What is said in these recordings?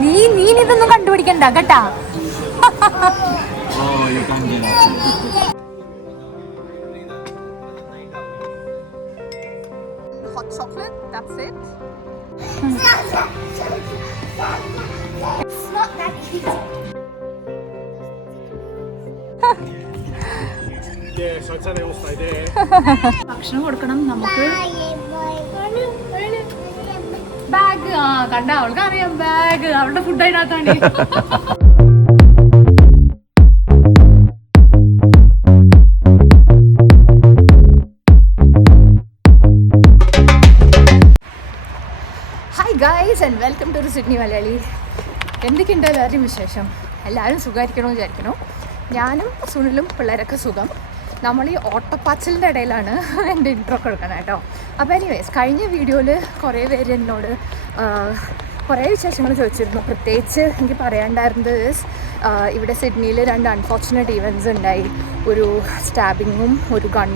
നീ ഇതൊന്നും കണ്ടുപിടിക്കണ്ട കേട്ടാ. Hot chocolate, that's it. It's not that easy. ഭക്ഷണം കൊടുക്കണം നമുക്ക്. ബാഗ് കണ്ട അവൾക്ക് അറിയാം, ബാഗ് അവളുടെ ഫുഡ് അതിനകത്താണ്. Hi guys and welcome to Sydney Malayali. എന്തൊക്കെയുണ്ട് എല്ലാവരുടെയും വിശേഷം? എല്ലാവരും സുഖമായിരിക്കണമെന്ന് വിചാരിക്കണോ? ഞാനും സുനിലും പിള്ളേരൊക്കെ സുഖം. നമ്മൾ ഈ ഓട്ടപ്പാച്ചിലിൻ്റെ ഇടയിലാണ് എൻ്റെ ഇൻട്രോ കൊടുക്കണം കേട്ടോ. അപ്പോൾ എനിവേസ്, കഴിഞ്ഞ വീഡിയോയിൽ കുറേ പേര് എന്നോട് കുറേ വിശേഷങ്ങൾ ചോദിച്ചിരുന്നു. പ്രത്യേകിച്ച് എനിക്ക് പറയാണ്ടായിരുന്നത് ഇവിടെ സിഡ്നിയിൽ 2 അൺഫോർച്ചുനേറ്റ് ഈവൻറ്റ്സ് ഉണ്ടായി. ഒരു സ്റ്റാബിങ്ങും ഒരു ഗൺ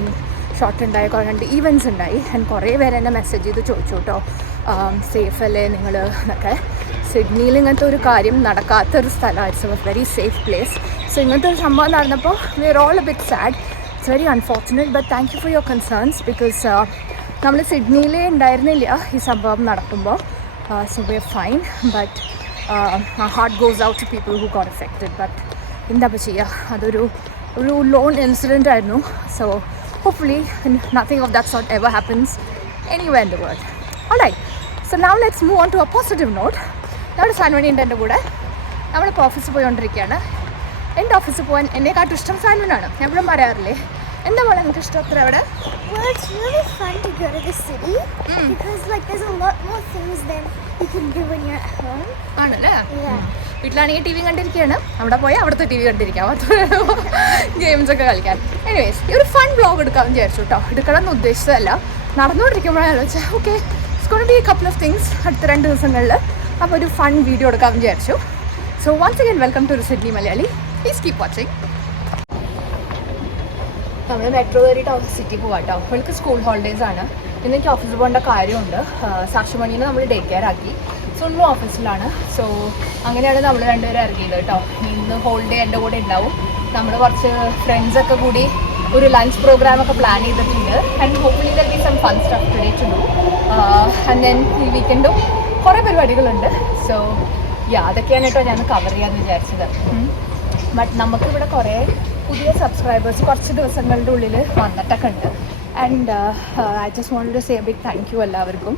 ഷോട്ട് ഉണ്ടായി. 2 ഈവൻറ്റ്സ് ഉണ്ടായി. ആൻഡ് കുറേ പേര് എന്നെ മെസ്സേജ് ചെയ്ത് ചോദിച്ചു കേട്ടോ, സേഫ് അല്ലേ നിങ്ങൾ എന്നൊക്കെ. സിഡ്നിയിൽ ഇങ്ങനത്തെ ഒരു കാര്യം നടക്കാത്തൊരു സ്ഥലമാണ്. It's a very safe place. So ഇങ്ങനത്തെ ഒരു സംഭവം നടന്നപ്പോൾ we are all a bit sad. It's very unfortunate, but thank you for your concerns. Because നമ്മൾ സിഡ്നിയിലേ ഉണ്ടായിരുന്നില്ല ഈ സംഭവം നടക്കുമ്പോൾ. So we are fine, but heart goes out to people who got affected. But എന്താ ചെയ്യുക, അതൊരു ലോൺ ഇൻസിഡൻ്റ് ആയിരുന്നു. സോ hopefully nothing of that sort ever happens anywhere in the world. Alright, so now let's move on to a positive note. നമ്മുടെ സാൻവണി ഉണ്ട് എൻ്റെ കൂടെ. നമ്മളിപ്പോൾ ഓഫീസിൽ പോയിക്കൊണ്ടിരിക്കുകയാണ്. എൻ്റെ ഓഫീസിൽ പോകാൻ എന്നെക്കാട്ടും ഇഷ്ടം സാൻവനാണ്. ഞാൻ എപ്പോഴും പറയാറില്ലേ, എന്താ പോലെ എനിക്ക് ഇഷ്ടം അത്ര അവിടെ. Well, it's really fun to go to the city because like there's a lot more things than you can do when you're at home. ആണല്ലേ? Yeah. വീട്ടിലാണെങ്കിൽ ടി വി കണ്ടിരിക്കുകയാണ്. അവിടെ പോയാൽ അവിടുത്തെ ടി വി കണ്ടിരിക്കാം, മാത്രമേ ഗെയിംസൊക്കെ കളിക്കാൻ. എനിവേസ്, ഈ ഒരു ഫൺ വ്ളോഗ് എടുക്കാമെന്ന് വിചാരിച്ചു കേട്ടോ. എടുക്കണം എന്ന് ഉദ്ദേശിച്ചതല്ല, നടന്നുകൊണ്ടിരിക്കുമ്പോഴാണ് വെച്ചാൽ okay it's gonna be a couple of things അടുത്ത 2 ദിവസങ്ങളിൽ. അപ്പോൾ ഒരു ഫൺ വീഡിയോ എടുക്കാമെന്ന് വിചാരിച്ചു. So once again welcome to Sydney Malayali. Please keep watching. നമ്മൾ മെട്രോ കയറിയിട്ട് ഓഫീസ് സിറ്റി പോകാം കേട്ടോ. അവൾക്ക് സ്കൂൾ ഹോളിഡേയ്സ് ആണ്. ഇന്ന് എനിക്ക് ഓഫീസിൽ പോകേണ്ട കാര്യമുണ്ട്. സാക്ഷിമണീനെ നമ്മൾ ഡേ കെയർ ആക്കി. സുനിലും ഓഫീസിലാണ്. സോ അങ്ങനെയാണ് നമ്മൾ രണ്ടുപേരും ഇറങ്ങിയത് കേട്ടോ. ഇന്ന് ഹോളിഡേ എൻ്റെ കൂടെ ഉണ്ടാവും. നമ്മൾ കുറച്ച് ഫ്രണ്ട്സൊക്കെ കൂടി ഒരു ലഞ്ച് പ്രോഗ്രാമൊക്കെ പ്ലാൻ ചെയ്തിട്ടുണ്ട്. And hopefully there be some fun stuff today to do. And then ഈ വീക്കെൻഡും കുറേ പരിപാടികളുണ്ട്. സോ അതൊക്കെയാണ് കേട്ടോ ഞാൻ കവർ ചെയ്യാമെന്ന് വിചാരിച്ചത്. ബട്ട് നമുക്കിവിടെ കുറേ പുതിയ സബ്സ്ക്രൈബേഴ്സ് കുറച്ച് ദിവസങ്ങളുടെ ഉള്ളിൽ വന്നിട്ടൊക്കെ ഉണ്ട്. And I just want to say a big thank you എല്ലാവർക്കും.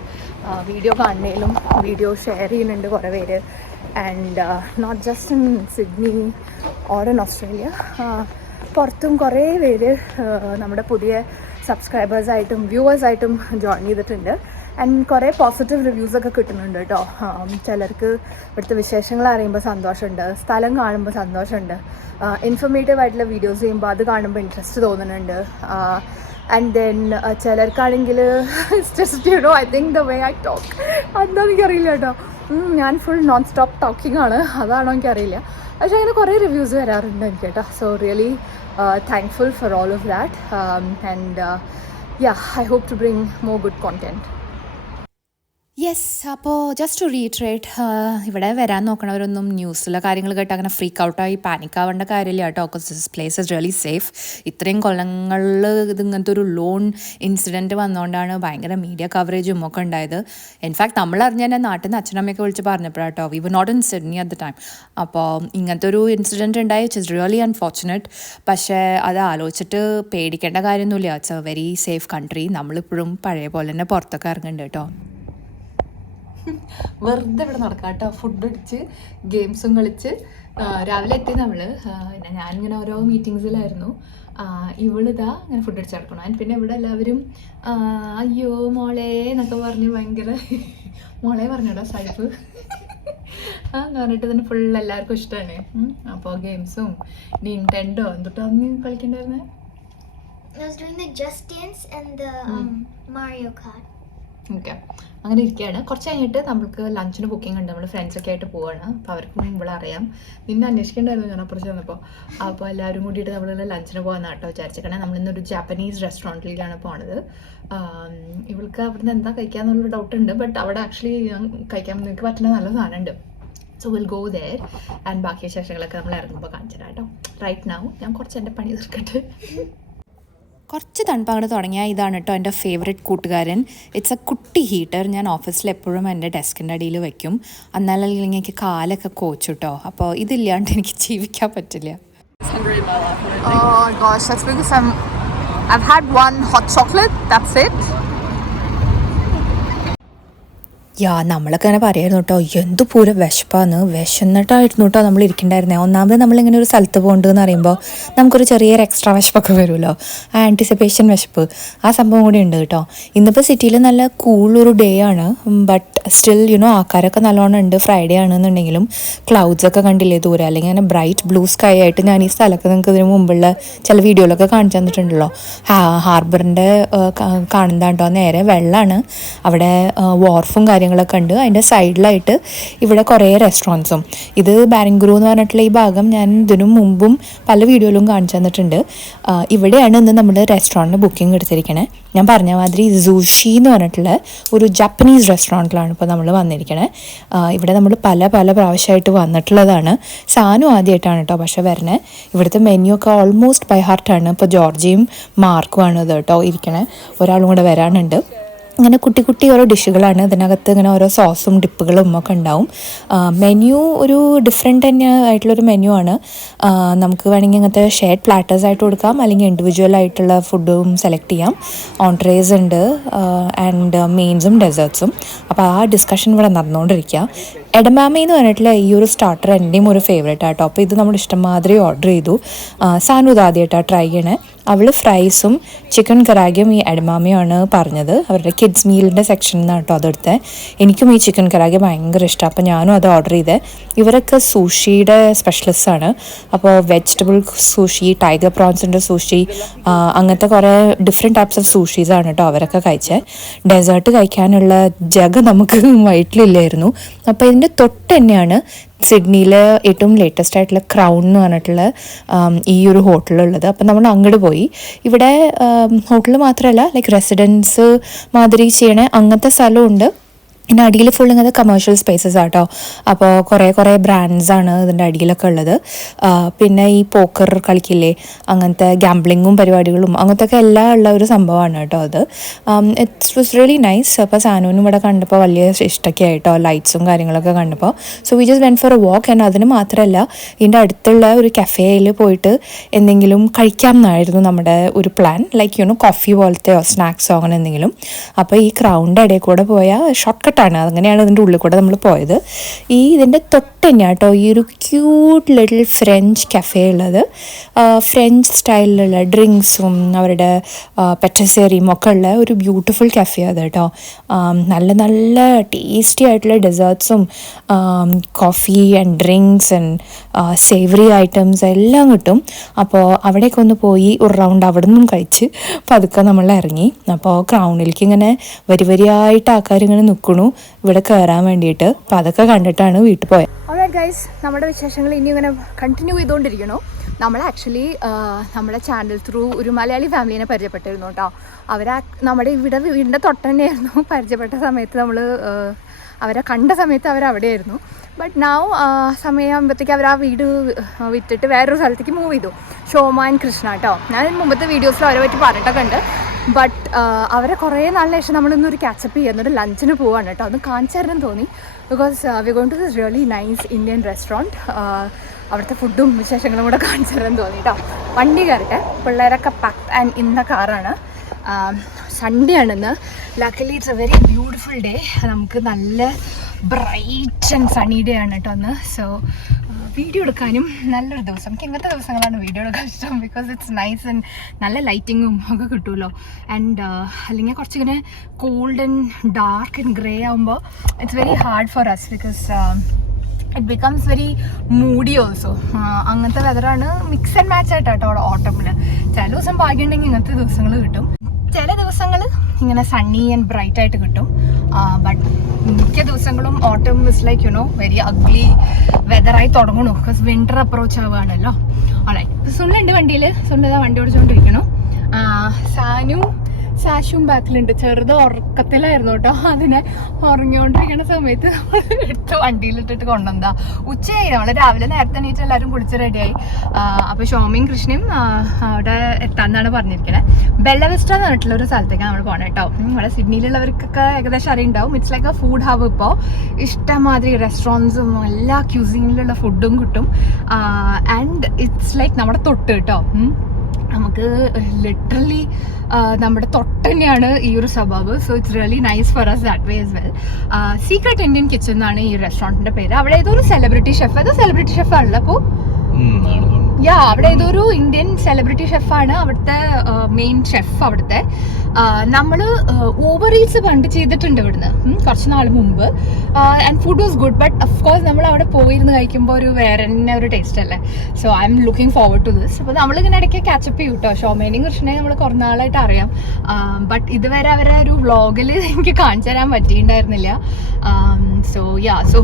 വീഡിയോ കാണുന്നതിലും വീഡിയോ ഷെയർ ചെയ്യുന്നുണ്ട് കുറേ പേര്. And not just in Sydney or in Australia, പുറത്തും കുറേ പേര് നമ്മുടെ പുതിയ സബ്സ്ക്രൈബേഴ്സായിട്ടും വ്യൂവേഴ്സായിട്ടും ജോയിൻ ചെയ്തിട്ടുണ്ട്. ആൻഡ് കുറേ പോസിറ്റീവ് റിവ്യൂസൊക്കെ കിട്ടുന്നുണ്ട് കേട്ടോ. ചിലർക്ക് ഇവിടുത്തെ വിശേഷങ്ങൾ അറിയുമ്പോൾ സന്തോഷമുണ്ട്, സ്ഥലം കാണുമ്പോൾ സന്തോഷമുണ്ട്, ഇൻഫർമേറ്റീവ് ആയിട്ടുള്ള വീഡിയോസ് ചെയ്യുമ്പോൾ അത് കാണുമ്പോൾ ഇൻട്രസ്റ്റ് തോന്നുന്നുണ്ട്. ആൻഡ് ദെൻ ചിലർക്കാണെങ്കിൽ I think the way I talk അതെന്താണെന്ന് എനിക്കറിയില്ല കേട്ടോ. ഞാൻ ഫുൾ നോൺ സ്റ്റോപ്പ് ടോക്കിംഗ് ആണ്, അതാണോ എനിക്കറിയില്ല. പക്ഷേ അങ്ങനെ കുറേ റിവ്യൂസ് വരാറുണ്ട് എനിക്ക് കേട്ടോ. So really thankful for all of that. And I hope to bring more good content. Yes, അപ്പോൾ ജസ്റ്റ് ടു റീട്രേറ്റ്, ഇവിടെ വരാൻ നോക്കണവരൊന്നും ന്യൂസിലെ കാര്യങ്ങൾ കേട്ട് അങ്ങനെ ഫ്രീക്ക് ഔട്ടായി പാനിക് ആവേണ്ട കാര്യമില്ല കേട്ടോ. Because this place is really safe. ഇത്രയും കൊല്ലങ്ങളിൽ ഇങ്ങനത്തെ ഒരു ലോൺ ഇൻസിഡൻറ്റ് വന്നുകൊണ്ടാണ് ഭയങ്കര മീഡിയ കവറേജും ഒക്കെ ഉണ്ടായത്. ഇൻഫാക്ട് നമ്മളറിഞ്ഞ തന്നെ നാട്ടിൽ നിന്ന് അച്ഛനമ്മയൊക്കെ വിളിച്ച് പറഞ്ഞപ്പോഴാട്ടോ, we were not in Sydney at the time. അപ്പോൾ ഇങ്ങനത്തെ ഒരു ഇൻസിഡൻറ്റ് ഉണ്ടായി, വിച്ച് ഇസ് റിയലി അൺഫോർച്ചുനേറ്റ്. പക്ഷേ അത് ആലോചിച്ചിട്ട് പേടിക്കേണ്ട കാര്യമൊന്നുമില്ല. It's a very safe country. നമ്മളിപ്പോഴും പഴയ പോലെ തന്നെ പുറത്തൊക്കെ ഇറങ്ങുന്നുണ്ട് കേട്ടോ. വെറുതെ ഇവിടെ നടക്കാം കേട്ടോ. ഫുഡ് അടിച്ച് ഗെയിംസും കളിച്ച് രാവിലെ എത്തി നമ്മൾ. പിന്നെ ഞാനിങ്ങനെ ഓരോ മീറ്റിങ്സിലായിരുന്നു. ഇവളിതാ ഇങ്ങനെ ഫുഡ് അടിച്ച് നടക്കണം. പിന്നെ ഇവിടെ എല്ലാവരും അയ്യോ മോളെ എന്നൊക്കെ പറഞ്ഞ് ഭയങ്കര മോളെ പറഞ്ഞോടാ സൈഫ് എന്ന് പറഞ്ഞിട്ട് തന്നെ ഫുൾ എല്ലാവർക്കും ഇഷ്ടമാണ്. അപ്പോൾ ഗെയിംസും നിൻറ്റെൻഡോ എന്തൊട്ടാന്ന് കളിക്കണ്ടായിരുന്നേ. ഓക്കെ, അങ്ങനെ ഇരിക്കുകയാണ്. കുറച്ച് കഴിഞ്ഞിട്ട് നമുക്ക് ലഞ്ചിന് ബുക്കിംഗ് ഉണ്ട്. നമ്മൾ ഫ്രണ്ട്സൊക്കെ ആയിട്ട് പോവാണ്. അപ്പോൾ അവർക്കും ഇവിടെ അറിയാം. നിന്നെ അന്വേഷിക്കേണ്ടായിരുന്നു ഞാൻ അപ്പുറത്ത് ചെന്നപ്പോൾ. അപ്പോൾ എല്ലാവരും കൂടിയിട്ട് നമ്മൾ ലഞ്ചിന് പോകാമെന്ന് കേട്ടോ വിചാരിച്ചിരിക്കണേ. നമ്മളിന്നൊരു ജാപ്പനീസ് റെസ്റ്റോറൻറ്റിലാണ് പോണത്. ഇവൾക്ക് അവിടുന്ന് എന്താ കഴിക്കാമെന്നുള്ളൊരു ഡൗട്ട് ഉണ്ട്. ബട്ട് അവിടെ ആക്ച്വലി കഴിക്കാൻ നിങ്ങൾക്ക് പറ്റുന്ന നല്ല സാധനമുണ്ട്. So will go there and ബാക്കി വിശേഷങ്ങളൊക്കെ നമ്മൾ ഇറങ്ങുമ്പോൾ കാണിച്ചു തരാം കേട്ടോ. റൈറ്റ് നൗ ഞാൻ കുറച്ച് എൻ്റെ പണി തീർക്കട്ടെ. കുറച്ച് തണുപ്പ് അങ്ങോട്ട് തുടങ്ങിയാൽ ഇതാണ് കേട്ടോ എൻ്റെ ഫേവറേറ്റ് കൂട്ടുകാരൻ. ഇറ്റ്സ് എ കുട്ടി ഹീറ്റർ. ഞാൻ ഓഫീസിൽ എപ്പോഴും എൻ്റെ ഡെസ്കിൻ്റെ അടിയിൽ വയ്ക്കും. എന്നാലല്ലെങ്കിൽ എനിക്ക് കാലൊക്കെ കോച്ചു കേട്ടോ. അപ്പോൾ ഇതില്ലാണ്ട് എനിക്ക് ജീവിക്കാൻ പറ്റില്ല. Oh gosh, that's because I've had one hot chocolate, that's it. നമ്മളൊക്കെ അങ്ങനെ പറയായിരുന്നു കേട്ടോ, എന്ത് പൂര വിശപ്പാന്ന്, വിശന്നിട്ടായിരുന്നു കേട്ടോ നമ്മൾ ഇരിക്കണ്ടായിരുന്നേ. ഒന്നാമത് നമ്മളിങ്ങനെ ഒരു സ്ഥലത്ത് പോകണ്ടെന്ന് പറയുമ്പോൾ നമുക്കൊരു ചെറിയൊരു എക്സ്ട്രാ വിശപ്പൊക്കെ വരുമല്ലോ, ആ ആൻറ്റിസിപ്പേഷൻ വിശപ്പ്, ആ സംഭവം കൂടി ഉണ്ട് കേട്ടോ. ഇന്നിപ്പോൾ സിറ്റിയിൽ നല്ല കൂളൊരു ഡേ ആണ്, ബട്ട് സ്റ്റിൽ ആൾക്കാരൊക്കെ നല്ലോണം ഉണ്ട്. ഫ്രൈഡേ ആണെന്നുണ്ടെങ്കിലും ക്ലൗഡ്സ് ഒക്കെ കണ്ടില്ലേ ദൂരെ, അല്ലെങ്കിൽ അങ്ങനെ ബ്രൈറ്റ് ബ്ലൂ സ്കൈ ആയിട്ട് ഞാൻ ഈ സ്ഥലമൊക്കെ നിങ്ങൾക്ക് ഇതിന് മുമ്പുള്ള ചില വീഡിയോയിലൊക്കെ കാണിച്ചു തന്നിട്ടുണ്ടല്ലോ. ഹാർബറിൻ്റെ കാണുന്നതാണ് കേട്ടോ, നേരെ വെള്ളമാണ്, അവിടെ വാർഫും കാര്യങ്ങളൊക്കെ ഉണ്ട്. അതിൻ്റെ സൈഡിലായിട്ട് ഇവിടെ കുറേ റെസ്റ്റോറൻറ്റ്സും. ഇത് ബാരൻഗ്രൂ എന്ന് പറഞ്ഞിട്ടുള്ള ഈ ഭാഗം ഞാൻ ഇതിനു മുമ്പും പല വീഡിയോയിലും കാണിച്ചു തന്നിട്ടുണ്ട്. ഇവിടെയാണ് ഇന്ന് നമ്മൾ റെസ്റ്റോറൻറ്റ് ബുക്കിംഗ് എടുത്തിരിക്കണേ. ഞാൻ പറഞ്ഞ മാതിരി സൂഷി എന്ന് പറഞ്ഞിട്ടുള്ള ഒരു ജാപ്പനീസ് റെസ്റ്റോറൻറ്റിലാണ് ഇപ്പോൾ നമ്മൾ വന്നിരിക്കണേ. ഇവിടെ നമ്മൾ പല പ്രാവശ്യമായിട്ട് വന്നിട്ടുള്ളതാണ്. സാനും ആദ്യമായിട്ടാണ് കേട്ടോ പക്ഷെ വരണേ. ഇവിടുത്തെ മെനു ഒക്കെ ഓൾമോസ്റ്റ് ബൈ ഹാർട്ടാണ്. ഇപ്പോൾ ജോർജിയും മാർക്കുമാണ് ഇത് കേട്ടോ ഇരിക്കണേ. ഒരാളും കൂടെ വരാനുണ്ട്. ഇങ്ങനെ കുട്ടി കുട്ടി ഓരോ ഡിഷുകളാണ്. ഇതിനകത്ത് ഇങ്ങനെ ഓരോ സോസും ഡിപ്പുകളും ഒക്കെ ഉണ്ടാവും. മെനു ഒരു ഡിഫറെൻ്റ് തന്നെ ആയിട്ടുള്ളൊരു മെനു ആണ്. നമുക്ക് വേണമെങ്കിൽ ഇങ്ങനത്തെ ഷെയർഡ് പ്ലാറ്റേഴ്സ് ആയിട്ട് കൊടുക്കാം, അല്ലെങ്കിൽ ഇൻഡിവിജ്വൽ ആയിട്ടുള്ള ഫുഡും സെലക്ട് ചെയ്യാം. ഓൺട്രേസ് ഉണ്ട് ആൻഡ് മെയിൻസും ഡെസേർട്ട്സും. അപ്പോൾ ആ ഡിസ്കഷൻ ഇവിടെ നടന്നുകൊണ്ടിരിക്കുക. എഡമാമി എന്ന് പറഞ്ഞിട്ടുള്ള ഈ ഒരു സ്റ്റാർട്ടർ എൻ്റെയും ഒരു ഫേവറേറ്റ് ആട്ടോ. അപ്പോൾ ഇത് നമ്മൾ ഇഷ്ടംമാതിരി ഓർഡർ ചെയ്തു. സാനു ഇത് ആദ്യമായിട്ടാണ് ട്രൈ ചെയ്യണേ. അവൾ ഫ്രൈസും ചിക്കൻ കറാഗിയും ഈ എഡമാമിയാണ് പറഞ്ഞത്. അവരുടെ കിഡ്സ് മീലിൻ്റെ സെക്ഷനിൽ നിന്നാണ് കേട്ടോ അതെടുത്തത്. എനിക്കും ഈ ചിക്കൻ കറാഗി ഭയങ്കര ഇഷ്ടമാണ്, അപ്പോൾ ഞാനും അത് ഓർഡർ ചെയ്തത്. ഇവരൊക്കെ സൂഷിയുടെ സ്പെഷ്യലിസ്റ്റ് ആണ്. അപ്പോൾ വെജിറ്റബിൾ സൂഷി, ടൈഗർ പ്രോൺസിൻ്റെ സൂഷി, അങ്ങനത്തെ കുറേ ഡിഫറെൻറ്റ് ടൈപ്സ് ഓഫ് സൂഷീസാണ് കേട്ടോ അവരൊക്കെ കഴിച്ചത്. ഡെസേർട്ട് കഴിക്കാനുള്ള ജഗ നമുക്ക് വയറ്റിലില്ലായിരുന്നു. അപ്പോൾ ഇതിൻ്റെ തൊട്ട് തന്നെയാണ് സിഡ്നിയിലെ ഏറ്റവും ലേറ്റസ്റ്റ് ആയിട്ടുള്ള ക്രൗൺ എന്ന് പറഞ്ഞിട്ടുള്ള ഈ ഒരു ഹോട്ടലുള്ളത്. അപ്പം നമ്മൾ അങ്ങോട്ട് പോയി. ഇവിടെ ഹോട്ടൽ മാത്രമല്ല, ലൈക്ക് റെസിഡൻസ് മാതിരി ചെയ്യണേ അങ്ങനത്തെ സ്ഥലമുണ്ട്. ഇതിൻ്റെ അടിയിൽ ഫുൾ ഇങ്ങനത്തെ കമേഴ്ഷ്യൽ സ്പേസസ് ആട്ടോ. അപ്പോൾ കുറേ ബ്രാൻഡ്സാണ് ഇതിൻ്റെ അടിയിലൊക്കെ ഉള്ളത്. പിന്നെ ഈ പോക്കർ കളിക്കില്ലേ, അങ്ങനത്തെ ഗാംബ്ലിങ്ങും പരിപാടികളും അങ്ങനത്തെ എല്ലാം ഉള്ള ഒരു സംഭവമാണ് കേട്ടോ അത്. It's was really nice. അപ്പോൾ സാനുവിനും ഇവിടെ കണ്ടപ്പോൾ വലിയ ഇഷ്ടമൊക്കെ ആയിട്ടോ, ലൈറ്റ്സും കാര്യങ്ങളൊക്കെ കണ്ടപ്പോൾ. So we just went for a walk. And അതിന് മാത്രമല്ല, ഇതിൻ്റെ അടുത്തുള്ള ഒരു കഫേയിൽ പോയിട്ട് എന്തെങ്കിലും കഴിക്കാം എന്നായിരുന്നു നമ്മുടെ ഒരു പ്ലാൻ. ലൈക്ക് കോഫി പോലത്തെയോ സ്നാക്സോ അങ്ങനെ എന്തെങ്കിലും. അപ്പോൾ ഈ ക്രൗഡിൻ്റെ ഇടയിൽ കൂടെ പോയാൽ ഷോർട്ട് കട്ടാണ്, അങ്ങനെയാണ് ഇതിൻ്റെ ഉള്ളിൽ കൂടെ നമ്മൾ പോയത്. ഇതിൻ്റെ തൊട്ട് തന്നെയാണ് കേട്ടോ ഈ ഒരു ക്യൂട്ട് ലിറ്റിൽ ഫ്രഞ്ച് കഫേ ഉള്ളത്. ഫ്രഞ്ച് സ്റ്റൈലിലുള്ള ഡ്രിങ്ക്സും അവരുടെ പെറ്റസേറിയും ഒക്കെ ഉള്ള ഒരു ബ്യൂട്ടിഫുൾ കഫേ അത് കേട്ടോ. നല്ല ടേസ്റ്റി ആയിട്ടുള്ള ഡെസേർട്ട്സും coffee and drinks and savoury items എല്ലാം കിട്ടും. അപ്പോൾ അവിടേക്ക് ഒന്ന് പോയി ഒരു റൗണ്ട് അവിടെ നിന്നും കഴിച്ച് പതുക്കെ നമ്മൾ ഇറങ്ങി. അപ്പോൾ ക്രൗണിലേക്ക് ഇങ്ങനെ വരിയായിട്ട് ആൾക്കാർ ഇങ്ങനെ നിൽക്കണു ഇവിടെ കയറാൻ വേണ്ടിയിട്ട്. അപ്പോൾ അതൊക്കെ കണ്ടിട്ടാണ് വീട്ടിൽ പോയത്. ഓൾറൈറ്റ് ഗൈസ്, നമ്മുടെ വിശേഷങ്ങൾ ഇനി ഇങ്ങനെ കണ്ടിന്യൂ ചെയ്തുകൊണ്ടിരിക്കണോ. നമ്മൾ ആക്ച്വലി നമ്മുടെ ചാനൽ ത്രൂ ഒരു മലയാളി ഫാമിലിനെ പരിചയപ്പെട്ടിരുന്നു കേട്ടോ. നമ്മുടെ വീടിൻ്റെ തൊട്ട് തന്നെയായിരുന്നു. പരിചയപ്പെട്ട സമയത്ത് നമ്മൾ അവരെ കണ്ട സമയത്ത് അവരവിടെയായിരുന്നു. ബട്ട് നൗ സമയമാകുമ്പോഴത്തേക്ക് അവർ ആ വീട് വിറ്റിട്ട് വേറൊരു സ്ഥലത്തേക്ക് മൂവ് ചെയ്തു. ഷോമ ആൻഡ് കൃഷ്ണ കേട്ടോ. ഞാൻ മുമ്പത്തെ വീഡിയോസിൽ അവരെ പറ്റി പറഞ്ഞിട്ടൊക്കെ ഉണ്ട്. ബട്ട് അവരെ കുറേ നാളിന് ശേഷം നമ്മളിന്നൊരു ക്യാച്ചപ്പ് ചെയ്യുന്നുണ്ട്. ലഞ്ചിന് പോവാണ് കേട്ടോ. ഒന്ന് കാണിച്ചു തരണം തോന്നി. Because we going to this really nice Indian restaurant. അവിടുത്തെ ഫുഡും വിശേഷങ്ങളും കൂടെ കാണിച്ചു തരാൻ തോന്നി കേട്ടോ. വണ്ടി കയറട്ടെ. പിള്ളേരൊക്കെ പാക്ട് ആൻഡ് ഇന്ന കാറാണ്. സൺഡേ ആണെന്ന്. Luckily it's a very beautiful day. നമുക്ക് നല്ല ബ്രൈറ്റ് ആൻഡ് സണ്ണി ഡേ ആണ് കേട്ടോ അന്ന്. സോ വീഡിയോ എടുക്കാനും നല്ലൊരു ദിവസം. എനിക്ക് ഇങ്ങനത്തെ ദിവസങ്ങളാണ് വീഡിയോ എടുക്കാൻ ഇഷ്ടം. ബിക്കോസ് ഇറ്റ്സ് നൈസ് ആൻഡ് നല്ല ലൈറ്റിങ്ങും ഒക്കെ കിട്ടുമല്ലോ. ആൻഡ് അല്ലെങ്കിൽ കുറച്ചിങ്ങനെ cold and dark and grey ആകുമ്പോൾ it's very hard for us. Because it becomes very moody also. അങ്ങനത്തെ വെതറാണ്. മിക്സ് ആൻഡ് മാച്ച് ആയിട്ടോ ഓട്ടമിൽ. ചില ദിവസം ഭാഗ്യമുണ്ടെങ്കിൽ ഇങ്ങനത്തെ ദിവസങ്ങൾ കിട്ടും. ചില ദിവസങ്ങൾ ഇങ്ങനെ സണ്ണി ആൻഡ് ബ്രൈറ്റ് ആയിട്ട് കിട്ടും. ബട്ട് മിക്ക ദിവസങ്ങളും autumn is like very ugly വെതറായി തുടങ്ങണു. ബിക്കോസ് വിൻ്റർ അപ്രോച്ച് ആവുകയാണല്ലോ. ഓളൈറ്റ്, സുണ്ണുണ്ട് വണ്ടിയിൽ. സുണ്ണ വണ്ടി ഓടിച്ചുകൊണ്ടിരിക്കണു. സാനു സാഷും ബാക്കിലുണ്ട്. ചെറുത് ഉറക്കത്തിലായിരുന്നു കേട്ടോ. അതിനെ ഉറങ്ങിക്കൊണ്ടിരിക്കുന്ന സമയത്ത് നമ്മൾ എടുത്ത് വണ്ടിയിലിട്ടിട്ട് കൊണ്ടുവന്നാ. ഉച്ചയായി, നമ്മൾ രാവിലെ നേരത്തെ എണീറ്റ് എല്ലാവരും കുളിച്ച് റെഡിയായി. അപ്പോൾ ഷോമിയും കൃഷ്ണയും അവിടെ എത്താന്നാണ് പറഞ്ഞിരിക്കുന്നത്. ബെല്ലവിസ്റ്റ എന്ന് പറഞ്ഞിട്ടുള്ള ഒരു സ്ഥലത്തേക്കാണ് നമ്മൾ പോകണം കേട്ടോ. ഇവിടെ സിഡ്നിയിലുള്ളവർക്കൊക്കെ ഏകദേശം അറിയുണ്ടാവും. It's like a food hub. ഇപ്പോൾ ഇഷ്ടംമാതിരി റെസ്റ്റോറൻറ്റ്സും എല്ലാ ക്യൂസിനിലുള്ള ഫുഡും കിട്ടും. ആൻഡ് ഇറ്റ്സ് ലൈക്ക് നമ്മുടെ തൊട്ട് കേട്ടോ. നമുക്ക് ലിറ്ററലി നമ്മുടെ തൊട്ട് തന്നെയാണ് ഈ ഒരു suburb. So it's really nice for us that way as well. Secret Indian Kitchen എന്നാണ് ഈ റെസ്റ്റോറൻറ്റിൻ്റെ പേര്. അവിടെ ഏതോ ഒരു സെലിബ്രിറ്റി ഷെഫ്, ഏതോ സെലിബ്രിറ്റി ഷെഫ് ആണല്ലോ അപ്പോൾ അവിടെ ഏതൊരു ഇന്ത്യൻ സെലിബ്രിറ്റി ഷെഫാണ് അവിടുത്തെ മെയിൻ ഷെഫ്. അവിടുത്തെ നമ്മൾ ഓവർ ഈറ്റ്സ് പണ്ട് ചെയ്തിട്ടുണ്ട് ഇവിടുന്ന് കുറച്ച് നാൾ മുമ്പ്. And food was good. But of course നമ്മൾ അവിടെ പോയിരുന്ന് കഴിക്കുമ്പോൾ ഒരു വേറെ തന്നെ ഒരു ടേസ്റ്റ് അല്ലേ. So I am looking forward to this. അപ്പോൾ നമ്മളിങ്ങനെ ഇടയ്ക്ക് കാച്ചപ്പ് ചെയ്യും കേട്ടോ. ഷോമേനെയും കൃഷ്ണനെയും നമ്മൾ കുറേ നാളായിട്ട് അറിയാം. ബട്ട് ഇതുവരെ അവരെ ഒരു വ്ളോഗിൽ എനിക്ക് കാണിച്ചു തരാൻ പറ്റിയിട്ടുണ്ടായിരുന്നില്ല. So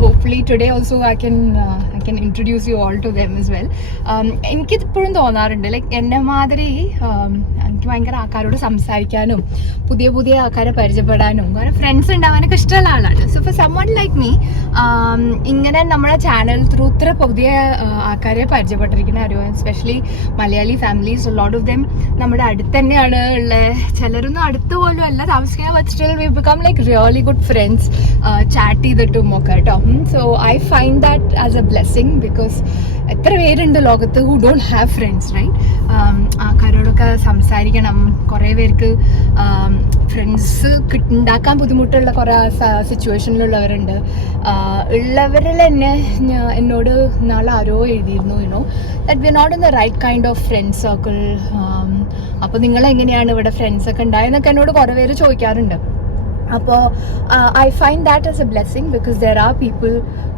hopefully today also I can introduce you all to them as well. എനിക്കിപ്പോഴും തോന്നാറുണ്ട് ലൈക്ക് എന്നെ മാതിരി എനിക്ക് ഭയങ്കര ആൾക്കാരോട് സംസാരിക്കാനും പുതിയ പുതിയ ആൾക്കാരെ പരിചയപ്പെടാനും കാരണം ഫ്രണ്ട്സ് ഉണ്ടാവാനൊക്കെ ഇഷ്ടമുള്ള ആളാണ്. So for someone like me ഇങ്ങനെ നമ്മുടെ ചാനൽ ത്രൂ ഇത്ര പുതിയ ആൾക്കാരെ പരിചയപ്പെട്ടിരിക്കുന്ന അറിയോ. Especially Malayali families, lot of them നമ്മുടെ അടുത്ത് തന്നെയാണ് ഉള്ളത്. ചിലരൊന്നും അടുത്ത് പോലും അല്ല താമസിക്കാൻ. But still we become like really good friends chat ചെയ്തിട്ടും ഒക്കെ കേട്ടോ. So I find that as a blessing because എത്ര പേരുണ്ട് ലോകത്ത് who don't have friends right. ആൾക്കാരോടൊക്കെ സംസാരിക്കണം. കുറേ പേർക്ക് ഫ്രണ്ട്സ് ഉണ്ടാക്കാൻ ബുദ്ധിമുട്ടുള്ള കുറേ സിറ്റുവേഷനിലുള്ളവരുണ്ട്. ഉള്ളവരിൽ തന്നെ എന്നോട് നാളെ ആരോ എഴുതിയിരുന്നു you know that we are not in the right kind of friend circle. അപ്പോൾ നിങ്ങളെങ്ങനെയാണ് ഇവിടെ ഫ്രണ്ട്സൊക്കെ ഉണ്ടായെന്നൊക്കെ എന്നോട് കുറേ പേര് ചോദിക്കാറുണ്ട്. അപ്പോൾ I find that as a blessing because there are people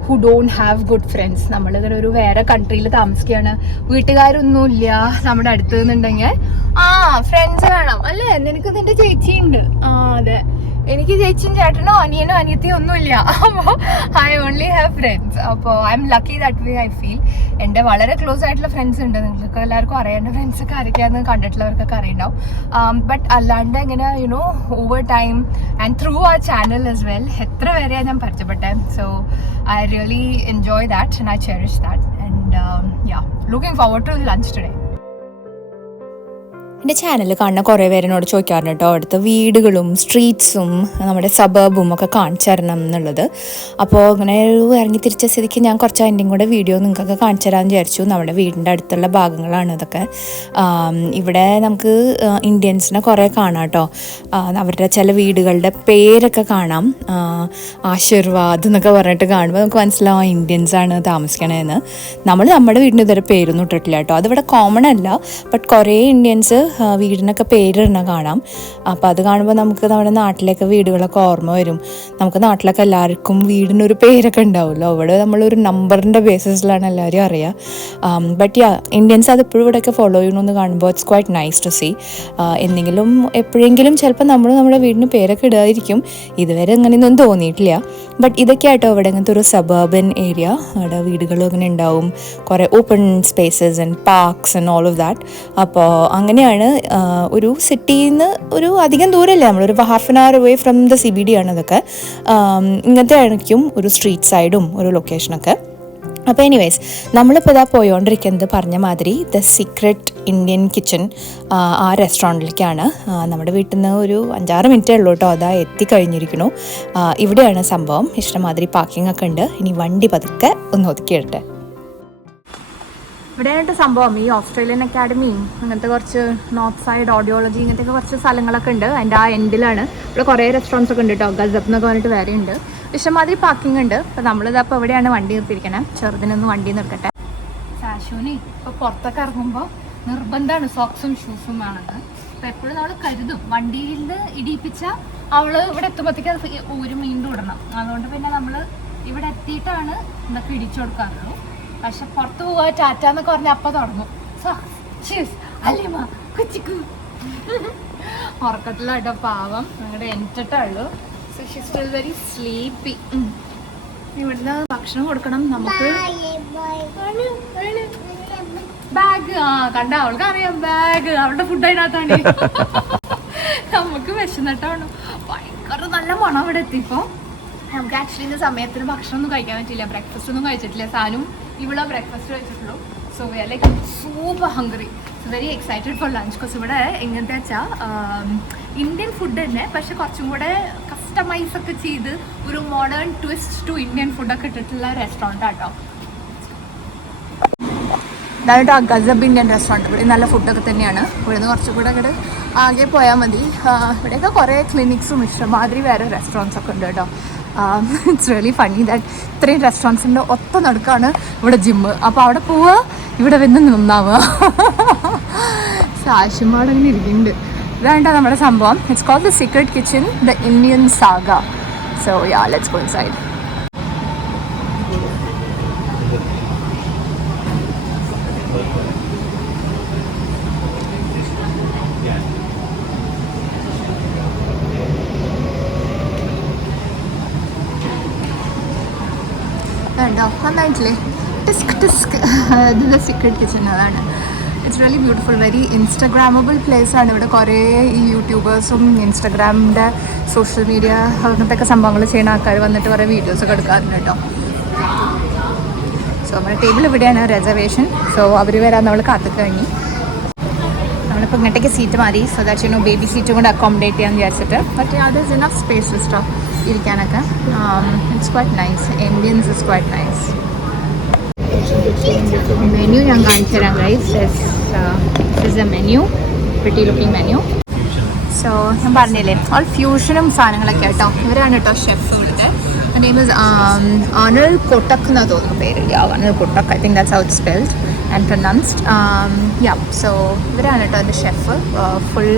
who don't have good friends. നമ്മളിങ്ങനെ ഒരു വേറെ കൺട്രിയിൽ താമസിക്കുകയാണ്, വീട്ടുകാരൊന്നുമില്ല നമ്മുടെ അടുത്ത് നിന്നുണ്ടെങ്കിൽ ഫ്രണ്ട്സ് വേണം അല്ലേ. നിനക്ക് നിന്റെ ചേച്ചിയുണ്ട്. അതെ, എനിക്ക് ചേച്ചിയും ചേട്ടനോ അനിയനോ അനിയത്തിയോ ഒന്നുമില്ല. അപ്പോൾ ഐ ഓൺലി ഹാവ് ഫ്രണ്ട്സ്. അപ്പോൾ I M lucky that way I feel. എൻ്റെ വളരെ ക്ലോസ് ആയിട്ടുള്ള ഫ്രണ്ട്സ് ഉണ്ട്. നിങ്ങൾക്ക് എല്ലാവർക്കും അറിയേണ്ട ഫ്രണ്ട്സൊക്കെ ആരൊക്കെയാണെന്ന് കണ്ടിട്ടുള്ളവർക്കൊക്കെ അറിയുണ്ടാവും. ബട്ട് അല്ലാണ്ട് ഇങ്ങനെ you know over time and through ആ ചാനൽ ആസ് വെൽ എത്ര പേരെയാണ് ഞാൻ പരിചയപ്പെട്ടെ. So I really enjoy that and I cherish that. And looking forward to lunch today. എൻ്റെ ചാനൽ കാണുന്ന കുറേ പേരെന്നോട് ചോദിക്കാറുണ്ട് കേട്ടോ അവിടുത്തെ വീടുകളും സ്ട്രീറ്റ്സും നമ്മുടെ സബർബും ഒക്കെ കാണിച്ചു തരണം എന്നുള്ളത്. അപ്പോൾ ഇങ്ങനെ ഒരു ഇറങ്ങി തിരിച്ച സ്ഥിതിക്ക് ഞാൻ കുറച്ച് അതിൻ്റെയും കൂടെ വീഡിയോ നിങ്ങൾക്കൊക്കെ കാണിച്ചു തരാമെന്ന് വിചാരിച്ചു. നമ്മുടെ വീടിൻ്റെ അടുത്തുള്ള ഭാഗങ്ങളാണ് ഇതൊക്കെ. ഇവിടെ നമുക്ക് ഇന്ത്യൻസിനെ കുറേ കാണാം കേട്ടോ. അവരുടെ ചില വീടുകളുടെ പേരൊക്കെ കാണാം. ആശീർവാദ് എന്നൊക്കെ പറഞ്ഞിട്ട് കാണുമ്പോൾ നമുക്ക് മനസ്സിലാവും ഇന്ത്യൻസാണ് താമസിക്കണതെന്ന്. നമ്മൾ നമ്മുടെ വീടിന് ഇതുവരെ പേരൊന്നും ഇട്ടിട്ടില്ല കേട്ടോ. അതിവിടെ കോമൺ അല്ല. ബട്ട് കുറേ ഇന്ത്യൻസ് വീടിനൊക്കെ പേരിടണ കാണാം. അപ്പോൾ അത് കാണുമ്പോൾ നമുക്ക് നമ്മുടെ നാട്ടിലേക്ക് വീടുകളൊക്കെ ഓർമ്മ വരും. നമുക്ക് നാട്ടിലൊക്കെ എല്ലാവർക്കും വീടിനൊരു പേരൊക്കെ ഉണ്ടാവുമല്ലോ. അവിടെ നമ്മളൊരു നമ്പറിൻ്റെ ബേസിസിലാണ് എല്ലാവരും അറിയുക. ബട്ട് ഇന്ത്യൻസ് അതിപ്പോഴും ഇവിടെയൊക്കെ ഫോളോ ചെയ്യണമെന്ന് കാണുമ്പോൾ it's quite nice to see. എന്തെങ്കിലും എപ്പോഴെങ്കിലും ചിലപ്പോൾ നമ്മൾ നമ്മുടെ വീടിന് പേരൊക്കെ ഇടാതിരിക്കും. ഇതുവരെ അങ്ങനെയൊന്നും തോന്നിയിട്ടില്ല. ബട്ട് ഇതൊക്കെ ആയിട്ടോ ഇവിടെ അങ്ങനത്തെ ഒരു സബർബൻ ഏരിയ. അവിടെ വീടുകളും അങ്ങനെ ഉണ്ടാവും, കുറേ open spaces and parks and all of that. അപ്പോൾ അങ്ങനെയാണ് ഒരു സിറ്റിയിൽ നിന്ന് ഒരു അധികം ദൂരമല്ല, നമ്മളൊരു half an hour away from the CBD ആണ് ഇതൊക്കെ. ഇങ്ങനത്തെ ആയിരിക്കും ഒരു സ്ട്രീറ്റ് സൈഡും ഒരു ലൊക്കേഷനൊക്കെ. അപ്പോൾ എനിവേസ് നമ്മളിപ്പോൾ ഇതാ പോയോണ്ടിരിക്കുന്നത് പറഞ്ഞ മാതിരി ദ സീക്രട്ട് ഇന്ത്യൻ കിച്ചൺ ആ റെസ്റ്റോറൻറ്റിലേക്കാണ്. നമ്മുടെ വീട്ടിൽ നിന്ന് ഒരു 5-6 മിനിറ്റേ ഉള്ളൂ കേട്ടോ. അതാ എത്തിക്കഴിഞ്ഞിരിക്കണു. ഇവിടെയാണ് സംഭവം. ഇഷ്ടമാതിരി പാർക്കിംഗ് ഒക്കെ ഉണ്ട്. ഇനി വണ്ടി പതുക്കെ ഒന്ന് ഒതുക്കിയിട്ടെ. ഇവിടെയായിട്ട് സംഭവം ഈ ഓസ്ട്രേലിയൻ അക്കാഡമിയും അങ്ങനത്തെ കുറച്ച് നോർത്ത് സൈഡ് ഓഡിയോളജി ഇങ്ങനത്തെ കുറച്ച് സ്ഥലങ്ങളൊക്കെ ഉണ്ട്. അതിൻ്റെ ആ എൻഡിലാണ്. ഇവിടെ കുറേ റെസ്റ്റോറൻറ്റ്സ് ഒക്കെ ഉണ്ട് കേട്ടോ. ഗസപ്പ് എന്നൊക്കെ പറഞ്ഞിട്ട് വേറെ ഉണ്ട്. ഇഷ്ടമാതിരി പാർക്കിംഗ് ഉണ്ട്. അപ്പോൾ നമ്മളിതപ്പോൾ എവിടെയാണ് വണ്ടി നിർത്തിയിരിക്കണേ. ചെറുതിനൊന്ന് വണ്ടി നിർക്കട്ടെ. സാഷുവിന് ഇപ്പോൾ പുറത്തൊക്കെ ഇറങ്ങുമ്പോൾ നിർബന്ധമാണ് സോക്സും ഷൂസും വേണമെന്ന്. അപ്പോൾ എപ്പോഴും നമ്മൾ കരുതും വണ്ടിയിൽ ഇടിയിപ്പിച്ച അവൾ ഇവിടെ എത്തുമ്പോഴത്തേക്ക് അത് ഊരും വീണ്ടും ഇടണം. അതുകൊണ്ട് പിന്നെ നമ്മൾ ഇവിടെ എത്തിയിട്ടാണ് ഇതൊക്കെ ഇടിച്ചു കൊടുക്കാറുള്ളൂ. പക്ഷെ പുറത്ത് പോവാ ടാറ്റാന്നൊക്കെ പറഞ്ഞ അപ്പം തുടങ്ങും. ഉറക്കത്തിലാട്ടോ പാവം. ഞങ്ങളുടെ എനിട്ടുള്ളൂ. So she still very sleepy. ഇവിടുന്ന് ഭക്ഷണം കൊടുക്കണം നമുക്ക്. ബാഗ് കണ്ട അവൾക്ക് അറിയാം. ബാഗ് അവളുടെ ഫുഡ് അതിനകത്താണ്. നമുക്ക് വിശന്നിട്ടാണ്. ഭയങ്കര നല്ല മണം ഇവിടെ എത്തിയപ്പോൾ. നമുക്ക് ആക്ച്വലി ഇന്ന് സമയത്തിന് ഭക്ഷണം ഒന്നും കഴിക്കാൻ പറ്റില്ല, ബ്രേക്ക്ഫാസ്റ്റ് ഒന്നും കഴിച്ചിട്ടില്ല. സാനും ഇവിടെ ബ്രേക്ക്ഫാസ്റ്റ് കഴിച്ചിട്ടുള്ളൂ. So we are like super hungry, so very excited for lunch. Because ഇവിടെ എങ്ങനത്തെ വെച്ചാൽ ഇന്ത്യൻ ഫുഡ് തന്നെ, പക്ഷെ കുറച്ചും കൂടെ കസ്റ്റമൈസ് ഒക്കെ ചെയ്ത് ഒരു മോഡേൺ ട്വിസ്റ്റ് ടു ഇന്ത്യൻ ഫുഡൊക്കെ ഇട്ടിട്ടുള്ള റെസ്റ്റോറൻറ്റ് ആട്ടോ. ഇതായിട്ട് ഗസബ് ഇന്ത്യൻ റെസ്റ്റോറൻറ്റ്. ഇവിടെ നല്ല ഫുഡൊക്കെ തന്നെയാണ്. ഇവിടുന്ന് കുറച്ചും കൂടെ അങ്ങോട്ട് ആകെ പോയാൽ മതി. ഇവിടെയൊക്കെ കുറേ ക്ലിനിക്സും ഇഷ്ടമാതിരി വേറെ റെസ്റ്റോറൻറ്റ്സ് ഒക്കെ ഉണ്ട് കേട്ടോ. ഇറ്റ്സ് റിയലി ഫണ്ണി ദാറ്റ് ഇത്രയും റെസ്റ്റോറൻറ്റ്സിൻ്റെ ഒത്ത നടുക്കാണ് ഇവിടെ ജിമ്മ്. അപ്പോൾ അവിടെ പോവുക, ഇവിടെ വന്ന് നിന്നാവുക. സാഷിമാട് അങ്ങനെ ഇരിക്കുന്നുണ്ട്. ഇതാണ്ട നമ്മുടെ സംഭവം. It's called the Secret Kitchen, the Indian saga. So yeah, let's go inside. ഉണ്ടോ നന്നായിട്ടില്ലേ? ടിസ്ക് ടിസ്ക്. ഇത് സീക്രട്ട് കിച്ചൺ. അതാണ്. It's really beautiful, very Instagrammable place ആണ്. ഇവിടെ കുറേ ഈ യൂട്യൂബേഴ്സും ഇൻസ്റ്റഗ്രാമിൻ്റെ സോഷ്യൽ മീഡിയ അങ്ങനത്തെ സംഭവങ്ങൾ ചെയ്യുന്ന ആൾക്കാർ വന്നിട്ട് കുറേ വീഡിയോസൊക്കെ എടുക്കാറുണ്ട് കേട്ടോ. സോ നമ്മുടെ ടേബിൾ ഇവിടെയാണ് റിസർവേഷൻ. സോ അവർ വരാൻ നമ്മൾ കാത്തു കഴിഞ്ഞു. നമ്മളിപ്പോൾ ഇങ്ങോട്ടേക്ക് സീറ്റ് മാറി. So that you know baby സീറ്റും കൂടെ അക്കോമഡേറ്റ് ചെയ്യാൻ വിചാരിച്ചിട്ട്. ബട്ട് അത് ഇസ് ഇനഫ് സ്പേസസ് കേട്ടോ ഇരിക്കാനൊക്കെ. It's quite nice. Ambience is quite nice. Menu ഞാൻ കാണിച്ചു തരാം guys. This a menu, pretty looking menu. So ഞാൻ പറഞ്ഞില്ലേ ഓൾ ഫ്യൂഷനും സാധനങ്ങളൊക്കെ കേട്ടോ. ഇവരാണ് കേട്ടോ ഷെഫ് ഇവിടുത്തെ. നെയിം ഇസ് അനിൽ കൊട്ടക് എന്നാണ് തോന്നുന്നു പേര്. Anil Kotak, I think that's how it's spelled and pronounced. Yeah, so ഇവരാണ് കേട്ടോ എൻ്റെ ഷെഫ്. ഫുൾ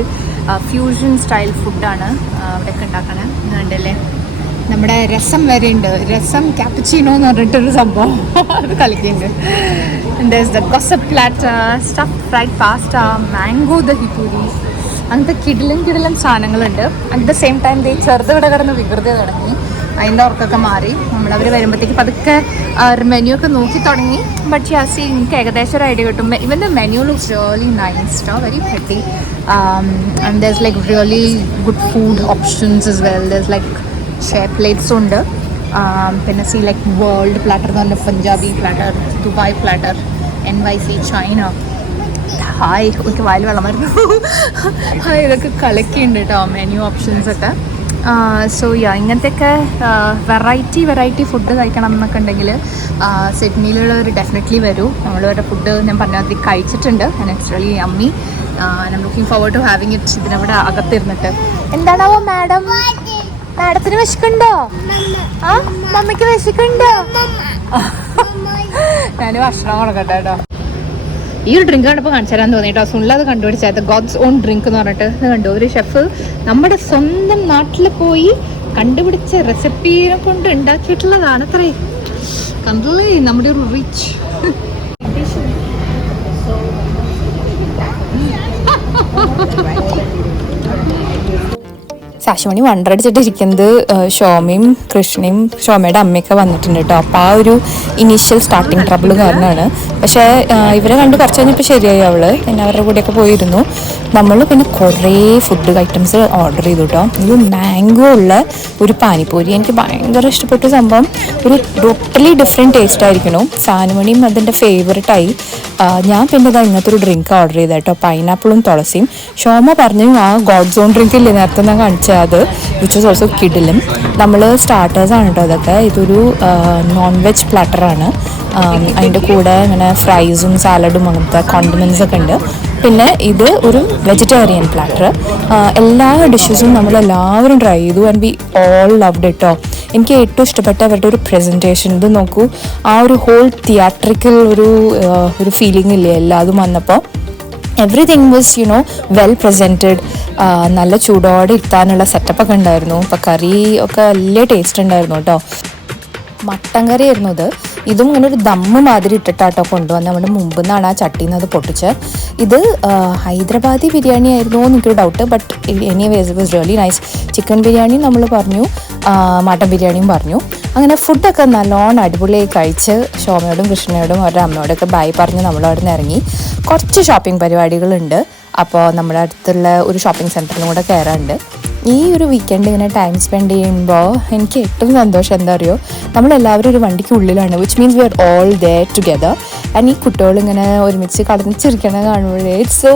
ഫ്യൂഷൻ സ്റ്റൈൽ ഫുഡാണ് ഇവിടെയൊക്കെ ഉണ്ടാക്കണത്. കണ്ടല്ലേ, നമ്മുടെ രസം വരെ ഉണ്ട്. രസം ക്യാപ്പച്ചീനോ എന്ന് പറഞ്ഞിട്ടൊരു സംഭവം അത് കളിക്കുന്നുണ്ട്. The gossip platter, stuff fried pasta, mango dahi puri, അങ്ങനത്തെ കിടിലം സാധനങ്ങളുണ്ട്. അറ്റ് ദ സെയിം ടൈം ചെറുത് ഇവിടെ കിടന്ന് വികൃതി തുടങ്ങി. അതിൻ്റെ ഉറക്കൊക്കെ മാറി. നമ്മളവർ വരുമ്പോഴത്തേക്ക് പതുക്കെ മെനു ഒക്കെ നോക്കി തുടങ്ങി. ബട്ട് യാസി എനിക്ക് ഏകദേശം ഒരു ഐഡിയ കിട്ടും. Even the menu looks really nice, very pretty. And there is like really good food options as well. There's like share പ്ലേറ്റ്സും ഉണ്ട്. പിന്നെ സി ലൈക്ക് വേൾഡ് പ്ലാറ്റർ എന്ന് പറഞ്ഞ Punjabi platter, Dubai platter, NYC China. ഹായ്, ഒക്കെ വായിൽ വെള്ളം വരുന്നു. ഹായ്, ഇതൊക്കെ കളക്കിയുണ്ട് കേട്ടോ മെനു ഓപ്ഷൻസൊക്കെ. സോ യാ, ഇങ്ങനത്തെയൊക്കെ വെറൈറ്റി ഫുഡ് കഴിക്കണം എന്നൊക്കെ ഉണ്ടെങ്കിൽ സിഡ്നിയിലുള്ളവർ ഡെഫിനറ്റ്ലി വരൂ. നമ്മളിവരുടെ ഫുഡ് ഞാൻ പറഞ്ഞാൽ കഴിച്ചിട്ടുണ്ട്. And it's really yummy. I am looking forward to having it. ഇതിനവിടെ അകത്തിരുന്നിട്ട്. എന്താണാവോ മാഡത്തിന് വിശക്കുണ്ടോ? ആ, മമ്മിക്ക് വിശക്കുണ്ടോ? ഞാൻ ഭക്ഷണം കൊടുക്കട്ടെ കേട്ടോ. ഈ ഒരു ഡ്രിങ്ക് കണ്ടപ്പോൾ കാണിച്ചു തരാൻ തോന്നി കേട്ടോ. സുള്ള അത് കണ്ടുപിടിച്ചത് ഗോഡ്സ് ഓൺ ഡ്രിങ്ക് എന്ന് പറഞ്ഞിട്ട്. ഇത് കണ്ടു, ഒരു ഷെഫ് നമ്മുടെ സ്വന്തം നാട്ടിൽ പോയി കണ്ടുപിടിച്ച റെസിപ്പീനെ കൊണ്ട് ഉണ്ടാക്കിയിട്ടുള്ളതാണ് അത്രേ. കണ്ടില്ലേ നമ്മുടെ ഒരു റിച്ച്. സാശുമണി വണ്ടടിച്ചിട്ടിരിക്കുന്നത് ഷോമയും കൃഷ്ണയും ഷോമയുടെ അമ്മയൊക്കെ വന്നിട്ടുണ്ട് കേട്ടോ. അപ്പോൾ ആ ഒരു ഇനീഷ്യൽ സ്റ്റാർട്ടിങ് ട്രബിൾ കാരണമാണ്. പക്ഷേ ഇവരെ കണ്ട് കുറച്ച് കഴിഞ്ഞപ്പോൾ ശരിയായി അവള്. പിന്നെ അവരുടെ കൂടെയൊക്കെ പോയിരുന്നു. നമ്മൾ പിന്നെ കുറേ ഫുഡ് ഐറ്റംസ് ഓർഡർ ചെയ്തു കേട്ടോ. ഒരു മാംഗോ ഉള്ള ഒരു പാനിപ്പൂരി എനിക്ക് ഭയങ്കര ഇഷ്ടപ്പെട്ട സംഭവം. ഒരു ടോട്ടലി ഡിഫറെൻറ്റ് ടേസ്റ്റ് ആയിരിക്കണു. സാനുമണിയും അതിൻ്റെ ഫേവറേറ്റായി. ഞാൻ പിന്നെ ഇതാ ഇങ്ങനത്തെ ഒരു ഡ്രിങ്ക് ഓർഡർ ചെയ്ത കേട്ടോ, പൈനാപ്പിളും തുളസിയും. ഷോമ പറഞ്ഞു ആ ഗോഡ്സ് ഓൺ ഡ്രിങ്ക് ഇല്ലേ നേരത്തെ ഞാൻ കാണിച്ചത്, അത് വിച്ച് ഇസ് ഓൾസോ കിഡിലും. നമ്മൾ സ്റ്റാർട്ടേഴ്സാണ് കേട്ടോ അതൊക്കെ. ഇതൊരു നോൺ വെജ് പ്ലാറ്ററാണ്. അതിൻ്റെ കൂടെ ഇങ്ങനെ ഫ്രൈസും സാലഡും അങ്ങനത്തെ കോണ്ടിമെൻറ്റ്സ് ഒക്കെ ഉണ്ട്. പിന്നെ ഇത് ഒരു വെജിറ്റേറിയൻ പ്ലാറ്റർ. എല്ലാ ഡിഷസും നമ്മളെല്ലാവരും ട്രൈ ചെയ്തു ആൻഡ് വി ഓൾ ലവ്ഡ് ഇട്ടോ. എനിക്ക് ഏറ്റവും ഇഷ്ടപ്പെട്ട അവരുടെ ഒരു പ്രസൻറ്റേഷൻ. ഇത് നോക്കൂ, ആ ഒരു ഹോൾ തിയേറ്ററിക്കൽ ഒരു ഫീലിംഗ് ഇല്ലേ എല്ലാതും വന്നപ്പോൾ. Everything was well presented. നല്ല ചൂടോടെ ഇരുത്താനുള്ള സെറ്റപ്പൊക്കെ ഉണ്ടായിരുന്നു. അപ്പോൾ കറി ഒക്കെ വലിയ ടേസ്റ്റ് ഉണ്ടായിരുന്നു കേട്ടോ. മട്ടൻ കറി ആയിരുന്നു ഇത്. ഇതും ഇങ്ങനെ ഒരു ദമ്മ് മാതിരി ഇട്ടിട്ടാട്ടോ കൊണ്ടുവന്ന്. നമ്മുടെ മുമ്പ് നിന്നാണ് ആ ചട്ടിയിൽ നിന്ന് അത് പൊട്ടിച്ച്. ഇത് ഹൈദരാബാദി ബിരിയാണി ആയിരുന്നു എനിക്കൊരു doubt. But anyways it was really nice. Chicken biryani നമ്മൾ പറഞ്ഞു, മട്ടൻ ബിരിയാണിയും പറഞ്ഞു. അങ്ങനെ ഫുഡൊക്കെ നല്ലോണം അടിപൊളിയായി കഴിച്ച് ഷോമയോടും കൃഷ്ണയോടും അവരുടെ അമ്മയോടൊക്കെ ബൈ പറഞ്ഞ് നമ്മളവിടെ നിന്ന് ഇറങ്ങി. കുറച്ച് ഷോപ്പിംഗ് പരിപാടികളുണ്ട്. അപ്പോൾ നമ്മുടെ അടുത്തുള്ള ഒരു ഷോപ്പിംഗ് സെൻറ്ററിലും കൂടെ കയറാറുണ്ട്. ഈ ഒരു വീക്കെൻഡ് ഇങ്ങനെ ടൈം സ്പെൻഡ് ചെയ്യുമ്പോൾ എനിക്ക് ഏറ്റവും സന്തോഷം എന്താ അറിയോ, നമ്മളെല്ലാവരും ഒരു വണ്ടിക്ക് ഉള്ളിലാണ്, which means we are all there together. And ഈ കുട്ടികളിങ്ങനെ ഒരുമിച്ച് കടന്നിച്ചിരിക്കണത് കാണുമ്പോഴേ ഇറ്റ്സ് സോ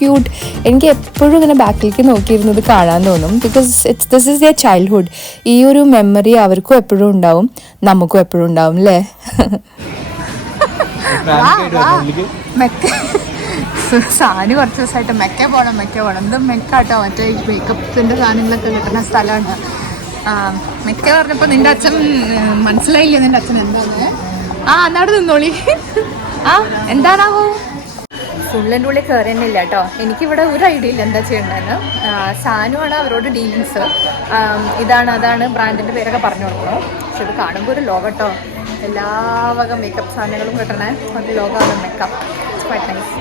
ക്യൂട്ട്. എനിക്ക് എപ്പോഴും ഇങ്ങനെ ബാക്കിലേക്ക് നോക്കിയിരുന്നത് കാണാൻ തോന്നും, because this is their childhood. ഈ ഒരു മെമ്മറി അവർക്കും എപ്പോഴും ഉണ്ടാവും, നമുക്കും എപ്പോഴും ഉണ്ടാവും അല്ലേ. സാധനം കുറച്ച് ദിവസമായിട്ട് മെക്ക പോകണം എന്തും മെക്കാട്ടോ, മറ്റേ മേക്കപ്പിൻ്റെ സാധനങ്ങളൊക്കെ കിട്ടുന്ന സ്ഥലമാണ്. മെക്ക പറഞ്ഞപ്പോൾ നിൻ്റെ അച്ഛൻ മനസ്സിലായില്ലേ നിൻ്റെ അച്ഛൻ എന്താന്ന്? എന്നാട് നിന്നോളി. എന്താണാവോ ഫുള്ളിൻ്റെ ഉള്ളിൽ കയറുന്നില്ല കേട്ടോ. എനിക്കിവിടെ ഒരു ഐഡിയ ഇല്ല എന്താ ചെയ്യേണ്ടതെന്ന്. സാനുവാണ് അവരോട് ഡീലിങ്സ്. ഇതാണ് അതാണ് ബ്രാൻഡിൻ്റെ പേരൊക്കെ പറഞ്ഞു കൊടുക്കണം. പക്ഷെ ഇത് കാണുമ്പോൾ ഒരു ലോകം കേട്ടോ, എല്ലാ വക മേക്കപ്പ് സാധനങ്ങളും കിട്ടണേ ഒരു ലോകമാണ് മേക്കപ്പ്. It's quite nice.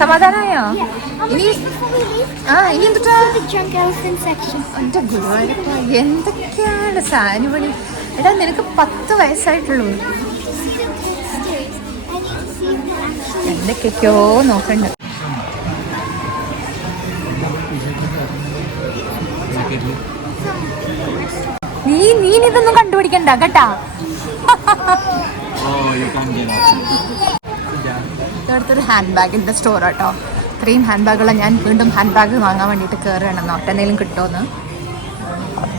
സമാധാനമായോ? ഇനി ഇനി എന്തുട്ടാ എന്തൊക്കെയാണ് സാനുപണി? എടാ നിനക്ക് 10 വയസ്സായിട്ടുള്ളൂ, എന്തൊക്കെയൊക്കെയോ നോക്കണ്ട. നീ ഇതൊന്നും കണ്ടുപിടിക്കണ്ട കേട്ടാ. ഇവിടുത്തൊരു ഹാൻഡ് ബാഗിൻ്റെ സ്റ്റോർ കേട്ടോ. ഇത്രയും ഹാൻഡ് ബാഗുള്ള ഞാൻ വീണ്ടും ഹാൻഡ് ബാഗ് വാങ്ങാൻ വേണ്ടിയിട്ട് കയറുകയാണ്. നോട്ട് എന്തെങ്കിലും കിട്ടുമെന്ന്.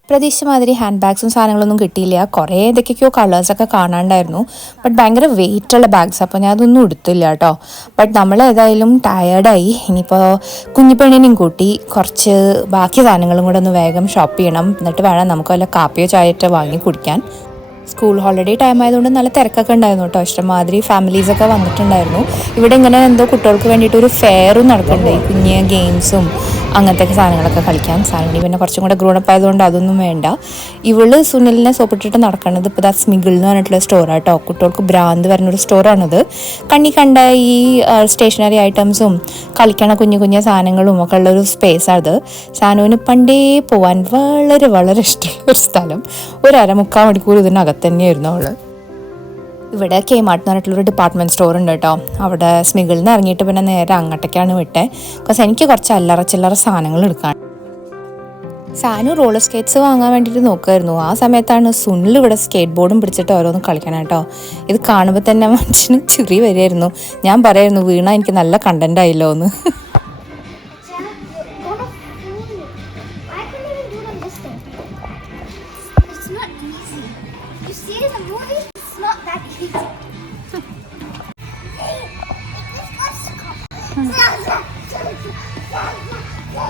പ്രതീക്ഷ മാതിരി ഹാൻഡ് ബാഗ്സും സാധനങ്ങളൊന്നും കിട്ടിയില്ല. കുറേ എന്തൊക്കെയൊക്കെയോ കളേഴ്സൊക്കെ കാണാണ്ടായിരുന്നു. ബട്ട് ഭയങ്കര വെയിറ്റുള്ള ബാഗ്സ്, അപ്പോൾ ഞാൻ അതൊന്നും എടുത്തില്ല കേട്ടോ. ബട്ട് നമ്മൾ ഏതായാലും ടയേർഡായി. ഇനിയിപ്പോൾ കുഞ്ഞിപ്പെണ്ണിനെയും കൂട്ടി കുറച്ച് ബാക്കി സാധനങ്ങളും കൂടെ ഒന്ന് വേഗം ഷോപ്പ് ചെയ്യണം. എന്നിട്ട് വേണം നമുക്ക് വല്ല കാപ്പിയോ ചായയോ വാങ്ങി കുടിക്കാൻ. സ്കൂൾ ഹോളിഡേ ടൈം ആയതുകൊണ്ട് നല്ല തിരക്കൊക്കെ ഉണ്ടായിരുന്നു കേട്ടോ. ഇഷ്ടംമാതിരി ഫാമിലീസൊക്കെ വന്നിട്ടുണ്ടായിരുന്നു. ഇവിടെ ഇങ്ങനെ എന്തോ കുട്ടികൾക്ക് വേണ്ടിയിട്ട് ഒരു ഫെയറും നടക്കുന്നുണ്ട്, ഈ കുഞ്ഞ് ഗെയിംസും അങ്ങനത്തെ സാധനങ്ങളൊക്കെ കളിക്കാൻ. സാധനം പിന്നെ കുറച്ചും കൂടെ ഗ്രൂണപ്പ് ആയതുകൊണ്ട് അതൊന്നും വേണ്ട. ഇവള് സുനിലിനെ സോപ്പിട്ടിട്ട് നടക്കുന്നത് ഇപ്പോൾ സ്മിഗിൾ എന്ന് പറഞ്ഞിട്ടുള്ള സ്റ്റോറാട്ടോ. കുട്ടികൾക്ക് ഭ്രാന്ത് വരുന്നൊരു സ്റ്റോറാണിത്. കണ്ണി കണ്ട ഈ സ്റ്റേഷനറി ഐറ്റംസും കളിക്കണ കുഞ്ഞു കുഞ്ഞു സാധനങ്ങളും ഒക്കെ ഉള്ളൊരു സ്പേസാണ്. സാനുവിന് പണ്ടേ പോവാൻ വളരെ വളരെ ഇഷ്ടമുള്ള ഒരു സ്ഥലം. ഒരു 1/2-3 മണിക്കൂർ ഇതിനകത്ത് തന്നെയായിരുന്നു അവള്. ഇവിടെ കെമാർട്ട് എന്ന് പറഞ്ഞിട്ടുള്ളൊരു ഡിപ്പാർട്ട്മെൻറ്റ് സ്റ്റോർ ഉണ്ട് കേട്ടോ. അവിടെ സ്മിഗിളിൽ നിന്ന് ഇറങ്ങിയിട്ട് പിന്നെ നേരെ അങ്ങോട്ടേക്കാണ് വിട്ടേ. ബിക്കോസ് എനിക്ക് കുറച്ച് അല്ലറ ചില്ലറ സാധനങ്ങൾ എടുക്കാൻ. സാനു റോളർ സ്കേറ്റ്സ് വാങ്ങാൻ വേണ്ടിയിട്ട് നോക്കുമായിരുന്നു. ആ സമയത്താണ് സുനിൽ ഇവിടെ സ്കേറ്റ് ബോർഡും പിടിച്ചിട്ട് ഓരോന്നും കളിക്കണം കേട്ടോ. ഇത് കാണുമ്പോൾ തന്നെ മനുഷ്യന് ചിരി വരികയായിരുന്നു. ഞാൻ പറയായിരുന്നു വീണ എനിക്ക് നല്ല കണ്ടന്റ് ആയില്ലോ എന്ന്.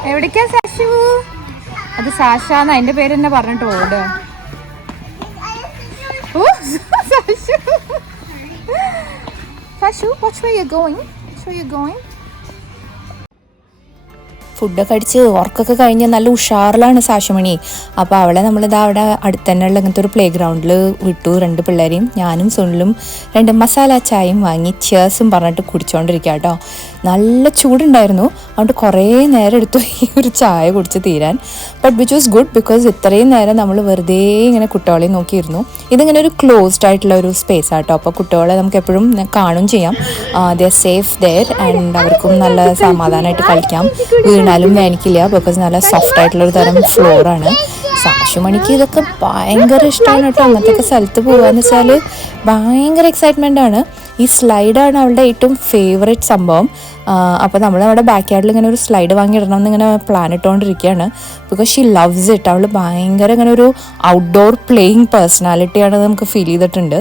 എവിടേക്കാ സാഷു? അത് സാഷാന്ന് അതിന്റെ പേര് തന്നെ പറഞ്ഞിട്ട് ഓട്. സാഷു, watch where you're going. Where you're going. ഫുഡൊക്കെ അടിച്ച് ഉറക്കൊക്കെ കഴിഞ്ഞ് നല്ല ഉഷാറിലാണ് സാഷുമണി. അപ്പോൾ അവളെ നമ്മളിതാ അവിടെ അടുത്ത് തന്നെയുള്ള ഇങ്ങനത്തെ ഒരു പ്ലേ ഗ്രൗണ്ടിൽ വിട്ടു. 2 പിള്ളേരെയും ഞാനും സുനിലും 2 മസാല ചായയും വാങ്ങി ചേഴ്സും പറഞ്ഞിട്ട് കുടിച്ചുകൊണ്ടിരിക്കുക കേട്ടോ. നല്ല ചൂടുണ്ടായിരുന്നു, അതുകൊണ്ട് കുറേ നേരം എടുത്തു ഈ ഒരു ചായ കുടിച്ച് തീരാൻ. But which was good, because ഇത്രയും നേരം നമ്മൾ വെറുതെ ഇങ്ങനെ കുട്ടികളെ നോക്കിയിരുന്നു. ഇതിങ്ങനെ ഒരു ക്ലോസ്ഡ് ആയിട്ടുള്ള ഒരു സ്പേസ് ആട്ടോ. അപ്പോൾ കുട്ടികളെ നമുക്ക് എപ്പോഴും കാണും ചെയ്യാം. They are safe there and അവർക്കും നല്ല സമാധാനമായിട്ട് കളിക്കാം. വീണാലും വേനിക്കില്ല, ബിക്കോസ് നല്ല സോഫ്റ്റ് ആയിട്ടുള്ളൊരു തരം ഫ്ലോറാണ്. സാഷുമണിക്ക് ഇതൊക്കെ ഭയങ്കര ഇഷ്ടമാണ് കേട്ടോ. അങ്ങനത്തെയൊക്കെ സ്ഥലത്ത് പോകാന്ന് വെച്ചാൽ ഭയങ്കര എക്സൈറ്റ്മെൻ്റ് ആണ്. ഈ സ്ലൈഡാണ് അവളുടെ ഏറ്റവും ഫേവറേറ്റ് സംഭവം. അപ്പോൾ നമ്മൾ നമ്മുടെ ബാക്ക് യാർഡിൽ ഇങ്ങനെ ഒരു സ്ലൈഡ് വാങ്ങിയിടണം എന്നിങ്ങനെ പ്ലാൻ ഇട്ടുകൊണ്ടിരിക്കുകയാണ്. Because she loves it. അവൾ ഭയങ്കര ഇങ്ങനെ ഒരു ഔട്ട്ഡോർ പ്ലേയിങ് പേഴ്സണാലിറ്റിയാണ് നമുക്ക് ഫീൽ ചെയ്തിട്ടുണ്ട്.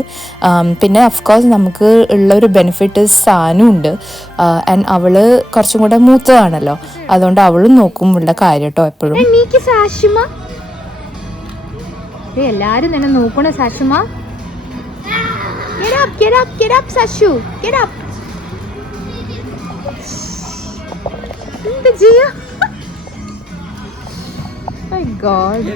പിന്നെ അഫ്കോഴ്സ് നമുക്ക് ഉള്ള ഒരു ബെനിഫിറ്റ് സാനും ഉണ്ട്. ആൻഡ് അവൾ കുറച്ചും കൂടെ മൂത്തതാണല്ലോ, അതുകൊണ്ട് അവളും നോക്കും ഉള്ള കാര്യം കേട്ടോ എപ്പോഴും. എല്ലാരും തന്നെ നോക്കണ സാഷുമ. Get up, get up, get up, Sashu. Get up. My God.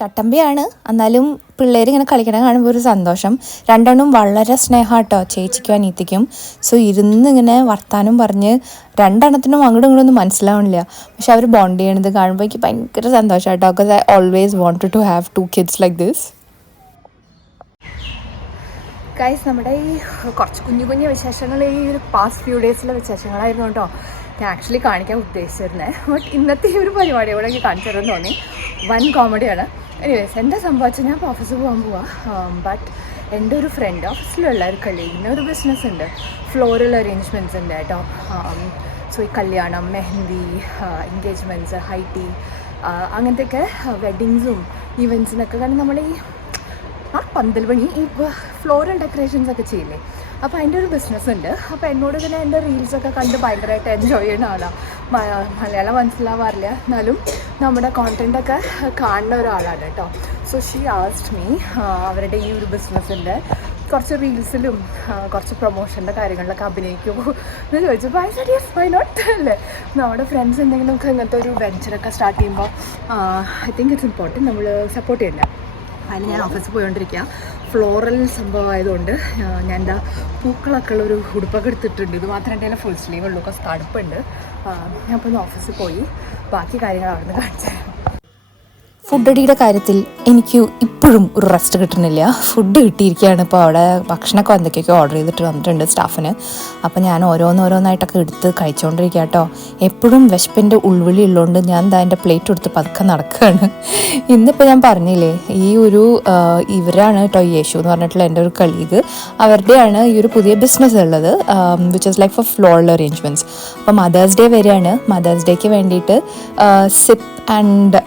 ചട്ടമ്പിയാണ്, എന്നാലും പിള്ളേർ ഇങ്ങനെ കളിക്കണ കാണുമ്പോൾ ഒരു സന്തോഷം. 2 വളരെ സ്നേഹമാട്ടോ ചേച്ചിക്കും അനീത്തിക്കും. സോ ഇരുന്ന് ഇങ്ങനെ വർത്താനം പറഞ്ഞ് 2 അങ്ങോട്ടും ഇങ്ങോട്ടൊന്നും മനസ്സിലാവണില്ല. പക്ഷെ അവർ ബോണ്ട് ചെയ്യണത് കാണുമ്പോൾ എനിക്ക് ഭയങ്കര സന്തോഷമാട്ടോ. Because I always wanted to have 2 kids like this. Guys നമ്മുടെ ഈ കുറച്ച് കുഞ്ഞു കുഞ്ഞു വിശേഷങ്ങൾ ഈ ഒരു പാസ്റ്റ് ഫ്യൂ ഡേയ്സിലെ വിശേഷങ്ങളായിരുന്നു കേട്ടോ ഞാൻ ആക്ച്വലി കാണിക്കാൻ ഉദ്ദേശിച്ചിരുന്നത്. ബട്ട് ഇന്നത്തെ ഈ ഒരു പരിപാടിയോടെ എനിക്ക് കാണിച്ചു തരാൻ തോന്നി. വൻ കോമഡിയാണ്. എനിവേസ് എന്താ സംഭവിച്ചാൽ ഞാൻ ഇപ്പോൾ ഓഫീസിൽ പോകാൻ പോവാം. ബട്ട് എൻ്റെ ഒരു ഫ്രണ്ട് ഓഫീസിലുള്ള ഒരു കളീഗിന് ഒരു ബിസിനസ് ഉണ്ട്, ഫ്ലോറൽ അറേഞ്ച്മെൻറ്റ്സ് ഉണ്ട് കേട്ടോ. സോ ഈ കല്യാണം, മെഹന്തി, എൻഗേജ്മെൻറ്റ്സ്, ഹൈറ്റി അങ്ങനത്തെയൊക്കെ വെഡ്ഡിങ്സും ഇവൻറ്റ്സിനൊക്കെ കാരണം നമ്മൾ ഈ പന്തൽ പണി ഈ ഫ്ലോറൽ ഡെക്കറേഷൻസ് ഒക്കെ ചെയ്യില്ലേ, അപ്പോൾ അതിൻ്റെ ഒരു ബിസിനസ് ഉണ്ട്. അപ്പോൾ എന്നോട് തന്നെ എൻ്റെ റീൽസൊക്കെ കണ്ട് ഭയങ്കരമായിട്ട് എൻജോയ് ചെയ്യുന്ന ആളാണ്. മലയാളം മനസ്സിലാവാറില്ല, എന്നാലും നമ്മുടെ കോണ്ടൻറ്റൊക്കെ കാണുന്ന ഒരാളാണ് കേട്ടോ. സോ ഷീ ആസ്ക്ഡ് മീ അവരുടെ ഈ ഒരു ബിസിനസ്സിൻ്റെ കുറച്ച് റീൽസിലും കുറച്ച് പ്രൊമോഷൻ്റെ കാര്യങ്ങളിലൊക്കെ അഭിനയിക്കുമോ എന്ന് ചോദിച്ചപ്പോൾ I said yes, why not അല്ലേ. നമ്മുടെ ഫ്രണ്ട്സ് എന്തെങ്കിലുമൊക്കെ ഇങ്ങനത്തെ ഒരു വെഞ്ചറൊക്കെ സ്റ്റാർട്ട് ചെയ്യുമ്പോൾ ഐ തിങ്ക് ഇറ്റ്സ് ഇമ്പോർട്ടൻറ്റ് നമ്മൾ സപ്പോർട്ട് ചെയ്യണ്ടേ. അതിന് ഞാൻ ഓഫീസിൽ പോയിക്കൊണ്ടിരിക്കുക. ഫ്ലോറൽ സംഭവമായതുകൊണ്ട് ഞാൻ എന്താ പൂക്കളൊക്കെ ഉള്ള ഒരു ഉടുപ്പൊക്കെ എടുത്തിട്ടുണ്ട്. ഇത് മാത്രമേ എൻ്റെ ഫുൾ സ്ലീവ് ഉള്ളൂ, കുറച്ച് തടുപ്പുണ്ട്. ഞാൻ ഇപ്പോൾ ഒന്ന് ഓഫീസിൽ പോയി ബാക്കി കാര്യങ്ങൾ അവിടെ നിന്ന് കാണിച്ചു തരാം. ഫുഡ് അടിയുടെ കാര്യത്തിൽ എനിക്ക് ഇപ്പോഴും ഒരു റെസ്റ്റ് കിട്ടുന്നില്ല. ഫുഡ് കിട്ടിയിരിക്കുകയാണ്. ഇപ്പോൾ അവിടെ ഭക്ഷണമൊക്കെ എന്തൊക്കെയൊക്കെ ഓർഡർ ചെയ്തിട്ട് വന്നിട്ടുണ്ട് സ്റ്റാഫിന്. അപ്പോൾ ഞാൻ ഓരോന്നോരോന്നായിട്ടൊക്കെ എടുത്ത് കഴിച്ചുകൊണ്ടിരിക്കുക കേട്ടോ. എപ്പോഴും വിശപ്പിൻ്റെ ഉൾവിളി ഉള്ളതുകൊണ്ട് ഞാൻ എന്താ എൻ്റെ പ്ലേറ്റ് എടുത്ത് പതുക്കെ നടക്കുകയാണ്. ഇന്നിപ്പോൾ ഞാൻ പറഞ്ഞില്ലേ, ഈ ഒരു ഇവരാണ് കേട്ടോ യേശു എന്ന് പറഞ്ഞിട്ടുള്ള എൻ്റെ ഒരു കളീഗ്. അവരുടെയാണ് ഈ ഒരു പുതിയ ബിസിനസ് ഉള്ളത്, which is like for floral arrangements. അപ്പോൾ മദേഴ്സ് ഡേ വരെയാണ്. മദേഴ്സ് ഡേക്ക് വേണ്ടിയിട്ട് sip and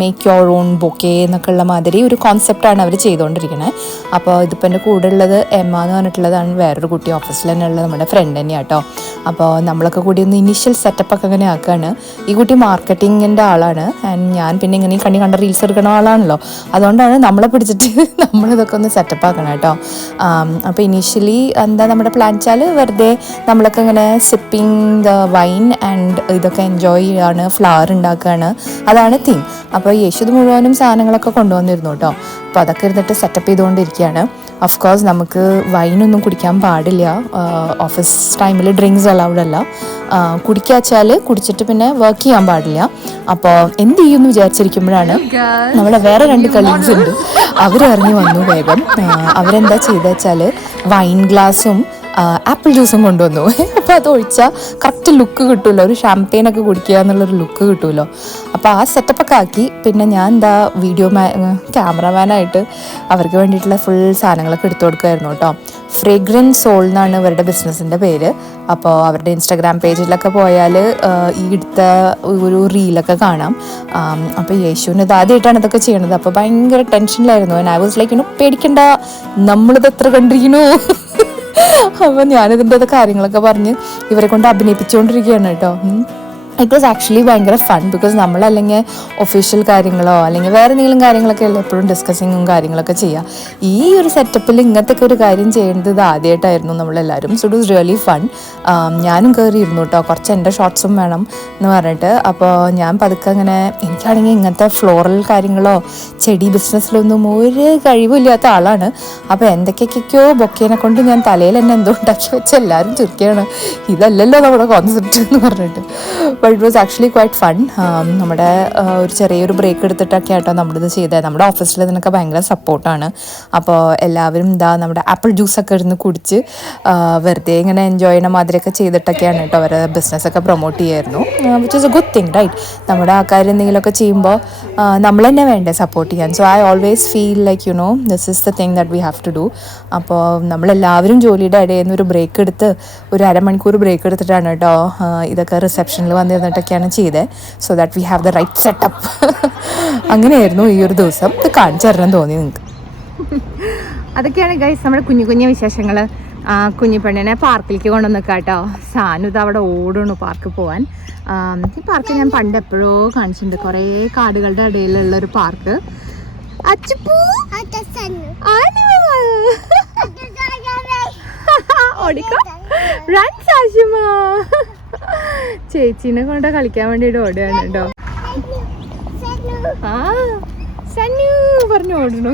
make your own bouquet എന്നൊക്കെ ഉള്ള മാതിരി ഒരു കോൺസെപ്റ്റാണ് അവർ ചെയ്തുകൊണ്ടിരിക്കുന്നത്. അപ്പോൾ ഇതിപ്പോൾ എൻ്റെ കൂടെ ഉള്ളത് എമ്മ എന്ന് പറഞ്ഞിട്ടുള്ളതാണ്, വേറൊരു കുട്ടി ഓഫീസിൽ തന്നെ ഉള്ളത് നമ്മുടെ ഫ്രണ്ട് തന്നെയാണ് കേട്ടോ. അപ്പോൾ നമ്മളൊക്കെ കൂടി ഒന്ന് ഇനീഷ്യൽ സെറ്റപ്പൊക്കെ അങ്ങനെ ആക്കുകയാണ്. ഈ കുട്ടി മാർക്കറ്റിങ്ങിൻ്റെ ആളാണ്, ആൻഡ് ഞാൻ പിന്നെ ഇങ്ങനെ കണ്ണി കണ്ട റീൽസ് എടുക്കുന്ന ആളാണല്ലോ, അതുകൊണ്ടാണ് നമ്മളെ പിടിച്ചിട്ട് നമ്മളിതൊക്കെ ഒന്ന് സെറ്റപ്പ് ആക്കണം കേട്ടോ. അപ്പോൾ ഇനീഷ്യലി എന്താ നമ്മുടെ പ്ലാൻ വെച്ചാൽ വെറുതെ നമ്മളൊക്കെ ഇങ്ങനെ സിപ്പിങ് ദ വൈൻ ആൻഡ് ഇതൊക്കെ എൻജോയ് ചെയ്യാണ്, ഫ്ലവർ ഉണ്ടാക്കുകയാണ്, അതാണ് തീം. അപ്പോൾ യേശു മുഴുവനും സാധനങ്ങളൊക്കെ കൊണ്ടുവന്നിരുന്നു കേട്ടോ. അപ്പോൾ അതൊക്കെ ഇരുന്നിട്ട് സെറ്റപ്പ് ചെയ്തുകൊണ്ടിരിക്കുകയാണ്. ഓഫ് കോഴ്സ് നമുക്ക് വൈനൊന്നും കുടിക്കാൻ പാടില്ല, ഓഫീസ് ടൈമിൽ ഡ്രിങ്ക്സ് അലൗഡ് അല്ല. കുടിക്കുക വെച്ചാൽ കുടിച്ചിട്ട് പിന്നെ വർക്ക് ചെയ്യാൻ പാടില്ല. അപ്പോൾ എന്ത് ചെയ്യുമെന്ന് വിചാരിച്ചിരിക്കുമ്പോഴാണ് നമ്മുടെ വേറെ 2 കളീഗ്സ് ഉണ്ട്, അവരിറങ്ങി വന്നു വേഗം. അവരെന്താ ചെയ്തത് വെച്ചാൽ വൈൻ ഗ്ലാസും ആപ്പിൾ ജ്യൂസും കൊണ്ടുവന്നു. അപ്പോൾ അത് ഒഴിച്ചാൽ കറക്റ്റ് ലുക്ക് കിട്ടുമല്ലോ, ഒരു ഷാമ്പെയിനൊക്കെ കുടിക്കുക എന്നുള്ളൊരു ലുക്ക് കിട്ടുമല്ലോ. അപ്പോൾ ആ സെറ്റപ്പൊക്കെ ആക്കി. പിന്നെ ഞാൻ എന്താ ക്യാമറമാനായിട്ട് അവർക്ക് വേണ്ടിയിട്ടുള്ള ഫുൾ സാധനങ്ങളൊക്കെ എടുത്തു കൊടുക്കുമായിരുന്നു കേട്ടോ. ഫ്രേഗ്രൻസ് സോൾ എന്നാണ് ഇവരുടെ ബിസിനസ്സിൻ്റെ പേര്. അപ്പോൾ അവരുടെ ഇൻസ്റ്റാഗ്രാം പേജിലൊക്കെ പോയാൽ ഈ എടുത്ത ഒരു റീലൊക്കെ കാണാം. അപ്പോൾ യേശുവിന് ഇത് ആദ്യമായിട്ടാണ് ഇതൊക്കെ ചെയ്യണത്. അപ്പോൾ ഭയങ്കര ടെൻഷനിലായിരുന്നു. ഐ വാസ് ലൈക്ക് പേടിക്കണ്ട, നമ്മളിത് എത്ര കണ്ടിരിക്കണോ. അപ്പോൾ ഞാനിതിൻ്റെ കാര്യങ്ങളൊക്കെ പറഞ്ഞ് ഇവരെ കൊണ്ട് അഭിനയിപ്പിച്ചുകൊണ്ടിരിക്കുകയാണ് കേട്ടോ. ഇറ്റ് വാസ് ആക്ച്വലി ഭയങ്കര ഫൺ, ബിക്കോസ് നമ്മളല്ലെങ്കിൽ ഒഫീഷ്യൽ കാര്യങ്ങളോ അല്ലെങ്കിൽ വേറെ എന്തെങ്കിലും കാര്യങ്ങളൊക്കെ അല്ലേ എപ്പോഴും ഡിസ്കസിങ്ങും കാര്യങ്ങളൊക്കെ ചെയ്യുക. ഈ ഒരു സെറ്റപ്പിൽ ഇങ്ങനത്തെ ഒരു കാര്യം ചെയ്യുന്നത് ഇത് ആദ്യമായിട്ടായിരുന്നു നമ്മളെല്ലാവരും. So it was really fun. ഞാനും കയറിയിരുന്നു കേട്ടോ, കുറച്ച് എൻ്റെ ഷോർട്സും വേണം എന്ന് പറഞ്ഞിട്ട്. അപ്പോൾ ഞാൻ പതുക്കെ അങ്ങനെ, എനിക്കാണെങ്കിൽ ഇങ്ങനത്തെ ഫ്ലോറൽ കാര്യങ്ങളോ ചെടി ബിസിനസ്സിലൊന്നും ഒരു കഴിവില്ലാത്ത ആളാണ്. അപ്പോൾ എന്തൊക്കെയൊക്കെയോ ബൊക്കേനെ കൊണ്ട് ഞാൻ തലയിൽ തന്നെ എന്തോ ഉണ്ടാക്കി വെച്ച് എല്ലാവരും ചുരുക്കുകയാണ്, ഇതല്ലല്ലോ നമ്മുടെ കോൺസെപ്റ്റ് എന്ന് പറഞ്ഞിട്ട്. But it was actually quite fun. നമ്മുടെ ഒരു ചെറിയൊരു ബ്രേക്ക് എടുത്തിട്ടൊക്കെ ആയിട്ടോ നമ്മളിത് ചെയ്തത്. നമ്മുടെ ഓഫീസിൽ ഇതിനൊക്കെ ഭയങ്കര സപ്പോർട്ടാണ്. അപ്പോൾ എല്ലാവരും നമ്മുടെ ആപ്പിൾ ജ്യൂസൊക്കെ ഇരുന്ന് കുടിച്ച് വെറുതെ ഇങ്ങനെ എൻജോയ് ചെയ്യുന്ന മാതിരിയൊക്കെ ചെയ്തിട്ടൊക്കെയാണ് കേട്ടോ അവരെ ബിസിനസ്സൊക്കെ പ്രൊമോട്ട് ചെയ്യായിരുന്നു, which is a good thing right. നമ്മുടെ ആൾക്കാർ എന്തെങ്കിലുമൊക്കെ ചെയ്യുമ്പോൾ നമ്മൾ തന്നെ വേണ്ടേ സപ്പോർട്ട് ചെയ്യാൻ. So I always feel like this is the thing that we have to do. അപ്പോൾ നമ്മളെല്ലാവരും ജോലിയുടെ ഇടയിൽ നിന്ന് ഒരു ബ്രേക്ക് എടുത്ത് ഒരു അരമണിക്കൂർ ബ്രേക്ക് എടുത്തിട്ടാണ് കേട്ടോ ഇതൊക്കെ റിസപ്ഷനിൽ വന്നിരുന്നിട്ടൊക്കെയാണ് ചെയ്തത്. So that we have the right setup. അങ്ങനെയായിരുന്നു ഈ ഒരു ദിവസം. ഇത് കാണിച്ചു തരണം തോന്നി നിങ്ങൾക്ക്. അതൊക്കെയാണ് ഗൈസ് നമ്മുടെ കുഞ്ഞു കുഞ്ഞു വിശേഷങ്ങൾ. കുഞ്ഞു പെണ്ണിനെ പാർക്കിലേക്ക് കൊണ്ടുവന്നിക്കാം കേട്ടോ. സാനു ഇത് അവിടെ ഓടണു പാർക്കിൽ പോകാൻ. ഈ പാർക്ക് ഞാൻ പണ്ട് എപ്പോഴോ കാണിച്ചിട്ടുണ്ട്, കുറേ കാടുകളുടെ ഇടയിലുള്ള ഒരു പാർക്ക്. ചേച്ചീനെ കൊണ്ട് കളിക്കാൻ വേണ്ടിയിട്ട് ഓടുകയാണ് കേട്ടോ. ആ സന്നു പറഞ്ഞു ഓടണു.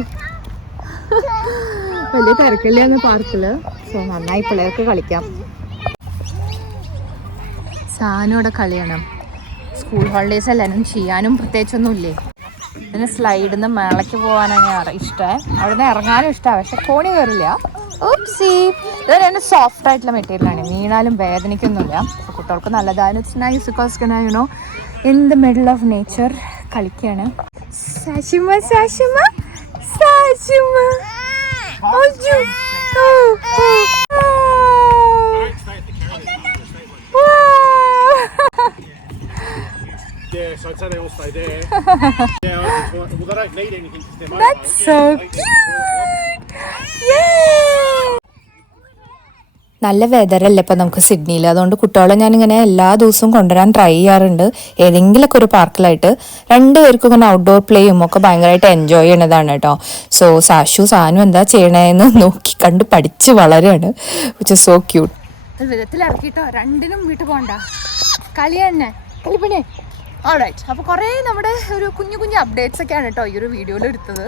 വലിയ തിരക്കില്ലാന്ന് പാർക്കില്. സോ നന്നായി പിള്ളേർക്ക് കളിക്കാം. സാനോടെ കളിയാണ്. സ്കൂൾ ഹോളിഡേയ്സ് എല്ലാവരും ചെയ്യാനും പ്രത്യേകിച്ചൊന്നുമില്ലേ. പിന്നെ സ്ലൈഡിൽ നിന്ന് മേളയ്ക്ക് പോകാനാണ് ഇഷ്ടം. അവിടെ നിന്ന് ഇറങ്ങാനും ഇഷ്ടമാണ്, പക്ഷെ കോണി കയറില്ല. ഓപ്സി ഇതൊരു സോഫ്റ്റ് ആയിട്ടുള്ള മെറ്റീരിയലാണ്, വീണാലും വേദനിക്കൊന്നുമില്ല. അപ്പോൾ കുട്ടികൾക്ക് നല്ലതാണ്. It's nice because you know in the middle of nature കളിക്കുകയാണ്. സാഷിമ സാഷിമ സാഷിമ Yeah, so I'd say they all stay there. Yeah, well, they don't need anything to step over. That's so cute! Yay! നല്ല വെതറല്ലേ ഇപ്പം നമുക്ക് സിഡ്നിയിൽ. അതുകൊണ്ട് കുട്ടികളെ ഞാനിങ്ങനെ എല്ലാ ദിവസവും കൊണ്ടുവരാൻ ട്രൈ ചെയ്യാറുണ്ട് ഏതെങ്കിലുമൊക്കെ ഒരു പാർക്കിലായിട്ട്. രണ്ടുപേർക്കും ഇങ്ങനെ ഔട്ട്ഡോർ പ്ലേയും ഒക്കെ ഭയങ്കരമായിട്ട് എൻജോയ് ചെയ്യണതാണ് കേട്ടോ. സോ സാഷു സാനും എന്താ ചെയ്യണേന്ന് നോക്കി കണ്ട് പഠിച്ച് വളരെയാണ്, വിച്ച് ഇസ് സോ ക്യൂട്ട്. വിധത്തിൽ ഇറക്കിട്ടോ, രണ്ടിനും വീട്ടിൽ പോകണ്ട, കളി തന്നെ, കളിപ്പണി. ഓൾറൈറ്റ്, അപ്പോൾ കുറേ നമ്മുടെ ഒരു കുഞ്ഞു കുഞ്ഞു അപ്ഡേറ്റ്സ് ഒക്കെയാണ് കേട്ടോ ഈ ഒരു വീഡിയോയിൽ എടുത്തത്.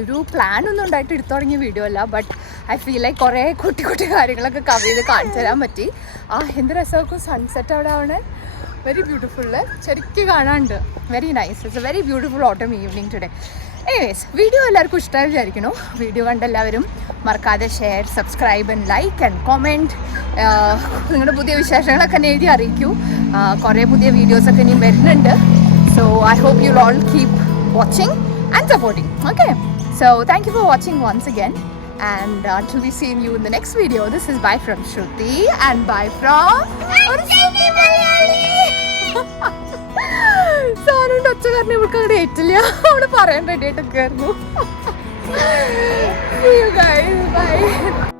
ഒരു പ്ലാൻ ഒന്നും ഉണ്ടായിട്ട് എടുത്തു തുടങ്ങിയ വീഡിയോ അല്ല, ബട്ട് ഐ ഫീൽ ലൈക്ക് കുറേ കുട്ടി കുട്ടി കാര്യങ്ങളൊക്കെ കവർ ചെയ്ത് കാണിച്ചു തരാൻ പറ്റി. എന്ത് രസമാക്കും സൺസെറ്റ് അവിടെ ആവണേ, വെരി ബ്യൂട്ടിഫുള്ള്, ശരിക്കും കാണാനുണ്ട്. Very nice, it's a very beautiful ഓട്ടം ഈവനിങ് ടുഡേ. എനിവേസ്, വീഡിയോ എല്ലാവർക്കും ഇഷ്ടമായി വിചാരിക്കണു. വീഡിയോ കണ്ട എല്ലാവരും മറക്കാതെ share, subscribe and like and comment. നിങ്ങളുടെ പുതിയ വിശേഷങ്ങളൊക്കെ എന്നെ എഴുതി അറിയിക്കൂ. കുറേ പുതിയ വീഡിയോസൊക്കെ ഇനിയും വരുന്നുണ്ട്. So I hope you all keep watching and supporting. Okay, so thank you for watching once again. And until we see you in the next video, this is bye from Shruti and bye from സാറിൻ്റെ ഒച്ചക്കാരനെ ഇവർക്ക് അങ്ങനെ ഏറ്റില്ല, അവിടെ പറയാൻ ready ആയിട്ടൊക്കെ ആയിരുന്നു. See you guys, bye.